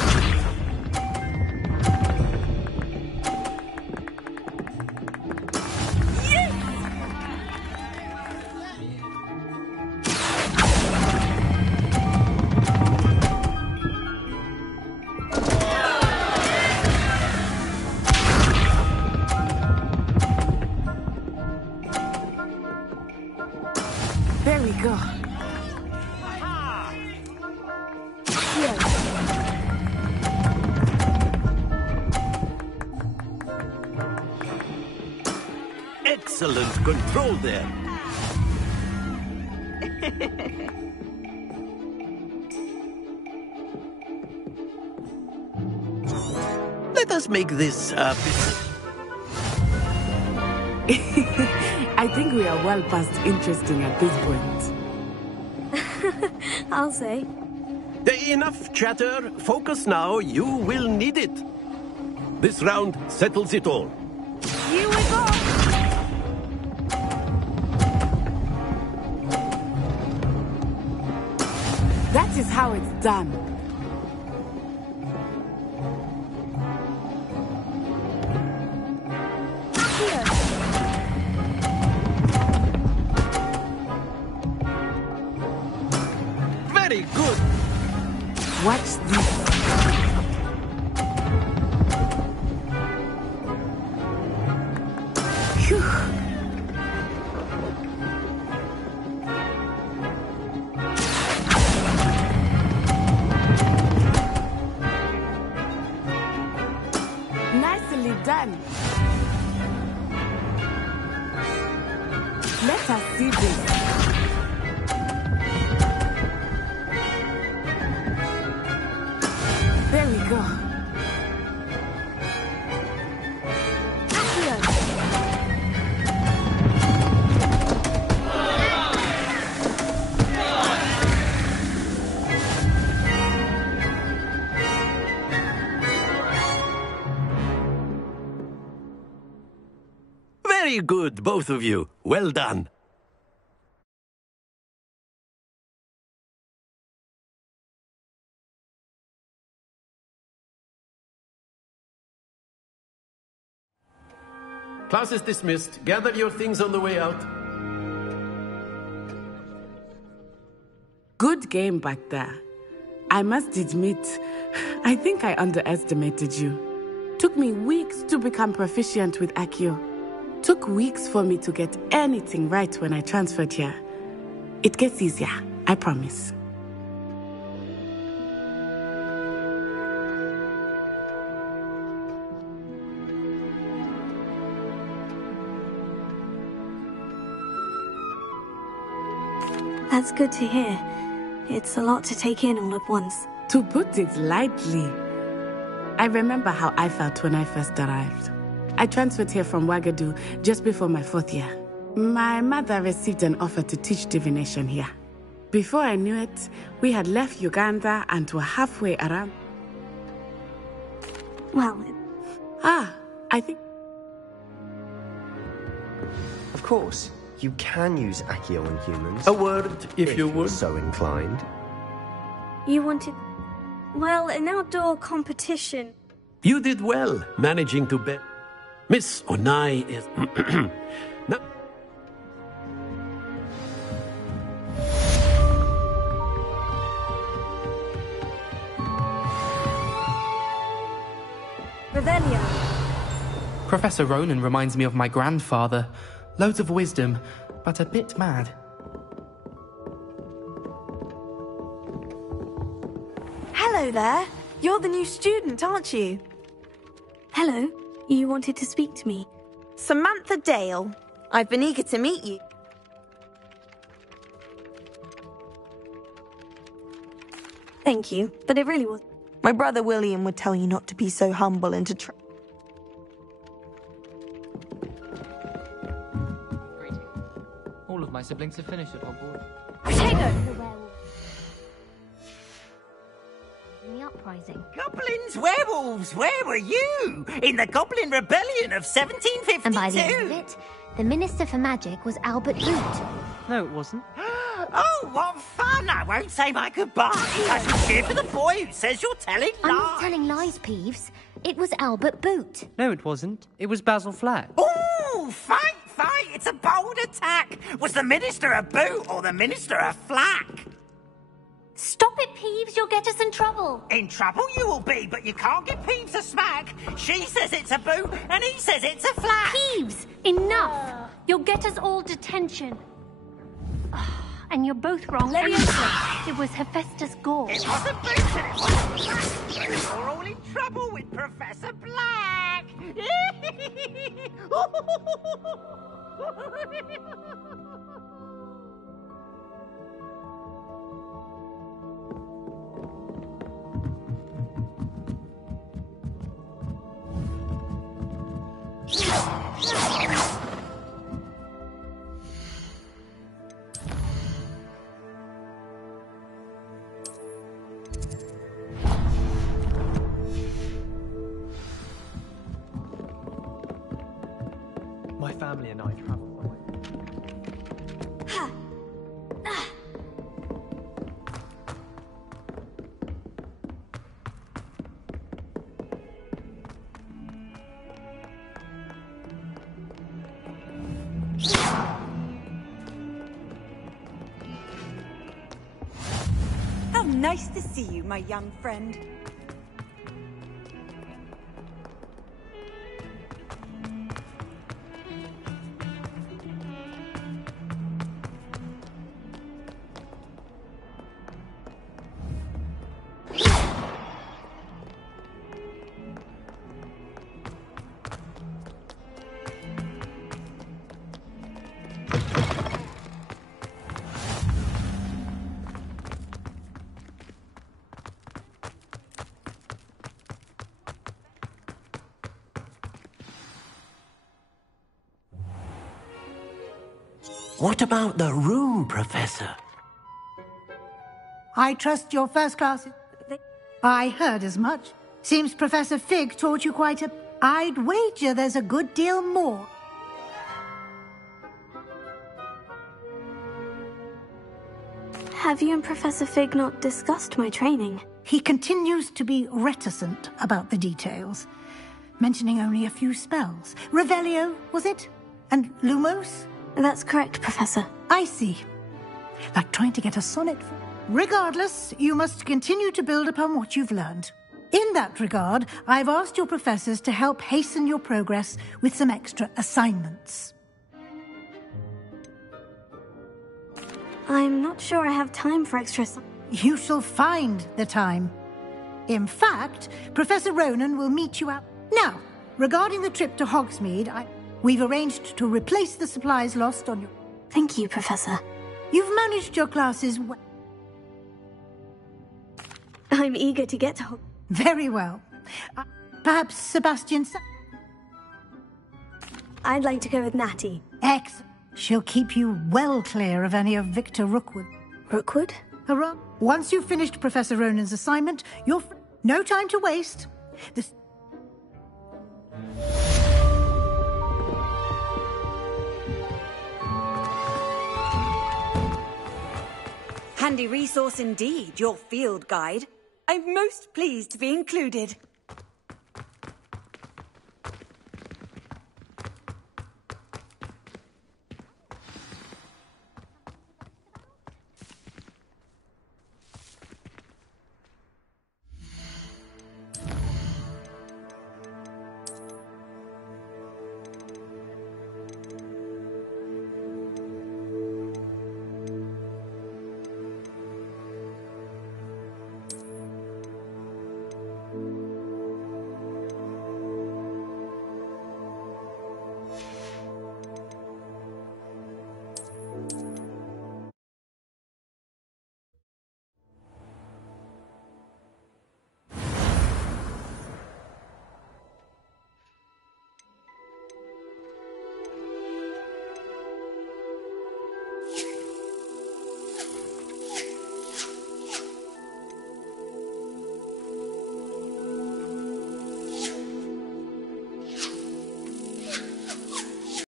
There we go. Here. Excellent control there. Let us make this I think we are well past interesting at this point. I'll say. Enough chatter. Focus now. You will need it. This round settles it all. Here we go. That is how it's done. Here. Very good. Watch this. Phew. Nicely done. Let us see this. There we go. Very good, both of you. Well done. Class is dismissed. Gather your things on the way out. Good game back there. I must admit, I think I underestimated you. Took me weeks to become proficient with Accio. Took weeks for me to get anything right when I transferred here. It gets easier, I promise. That's good to hear. It's a lot to take in all at once. To put it lightly, I remember how I felt when I first arrived. I transferred here from Ouagadougou just before my 4th year. My mother received an offer to teach divination here. Before I knew it, we had left Uganda and were halfway around. Well... I think... Of course, you can use Accio on humans. A word, if you would. So inclined. You wanted... well, an outdoor competition. You did well, managing to bet. Miss Onai is... no. Revelio. Professor Ronan reminds me of my grandfather. Loads of wisdom, but a bit mad. Hello there. You're the new student, aren't you? Hello. You wanted to speak to me? Samantha Dale. I've been eager to meet you. Thank you, but it really was... My brother William would tell you not to be so humble and to try... All of my siblings have finished at Hogwarts. The uprising. Goblins, werewolves, where were you? In the Goblin Rebellion of 1752. And by the end of it, the Minister for Magic was Albert Boot. No, it wasn't. Oh, what fun! I won't say my goodbye. I shall cheer for the boy who says you're telling lies. I'm not telling lies, Peeves. It was Albert Boot. No, it wasn't. It was Basil Flack. Ooh, fight! It's a bold attack. Was the Minister a boot or the Minister a flack? Stop it, Peeves. You'll get us in trouble. In trouble you will be, but you can't give Peeves a smack. She says it's a boot, and he says it's a flack. Peeves, enough. You'll get us all detention. And you're both wrong. It was Hephaestus Gore. It was a boot and it was a flack. You're all in trouble with Professor Black. My family and I traveled by way. How nice to see you, my young friend. What about the room, Professor? I trust your first class... I heard as much. Seems Professor Fig taught you quite a... I'd wager there's a good deal more. Have you and Professor Fig not discussed my training? He continues to be reticent about the details, mentioning only a few spells. Revelio, was it? And Lumos? That's correct, Professor. I see. Like trying to get a sonnet. Regardless, you must continue to build upon what you've learned. In that regard, I've asked your professors to help hasten your progress with some extra assignments. I'm not sure I have time for extra... You shall find the time. In fact, Professor Ronan will meet you out... Now, regarding the trip to Hogsmeade, we've arranged to replace the supplies lost on your... Thank you, Professor. You've managed your classes well. I'm eager to get to... Very well. Perhaps Sebastian... I'd like to go with Natty. Excellent. She'll keep you well clear of any of Victor Rookwood. Rookwood? Hurrah. Once you've finished Professor Ronan's assignment, you're... No time to waste. Handy resource indeed, your field guide. I'm most pleased to be included.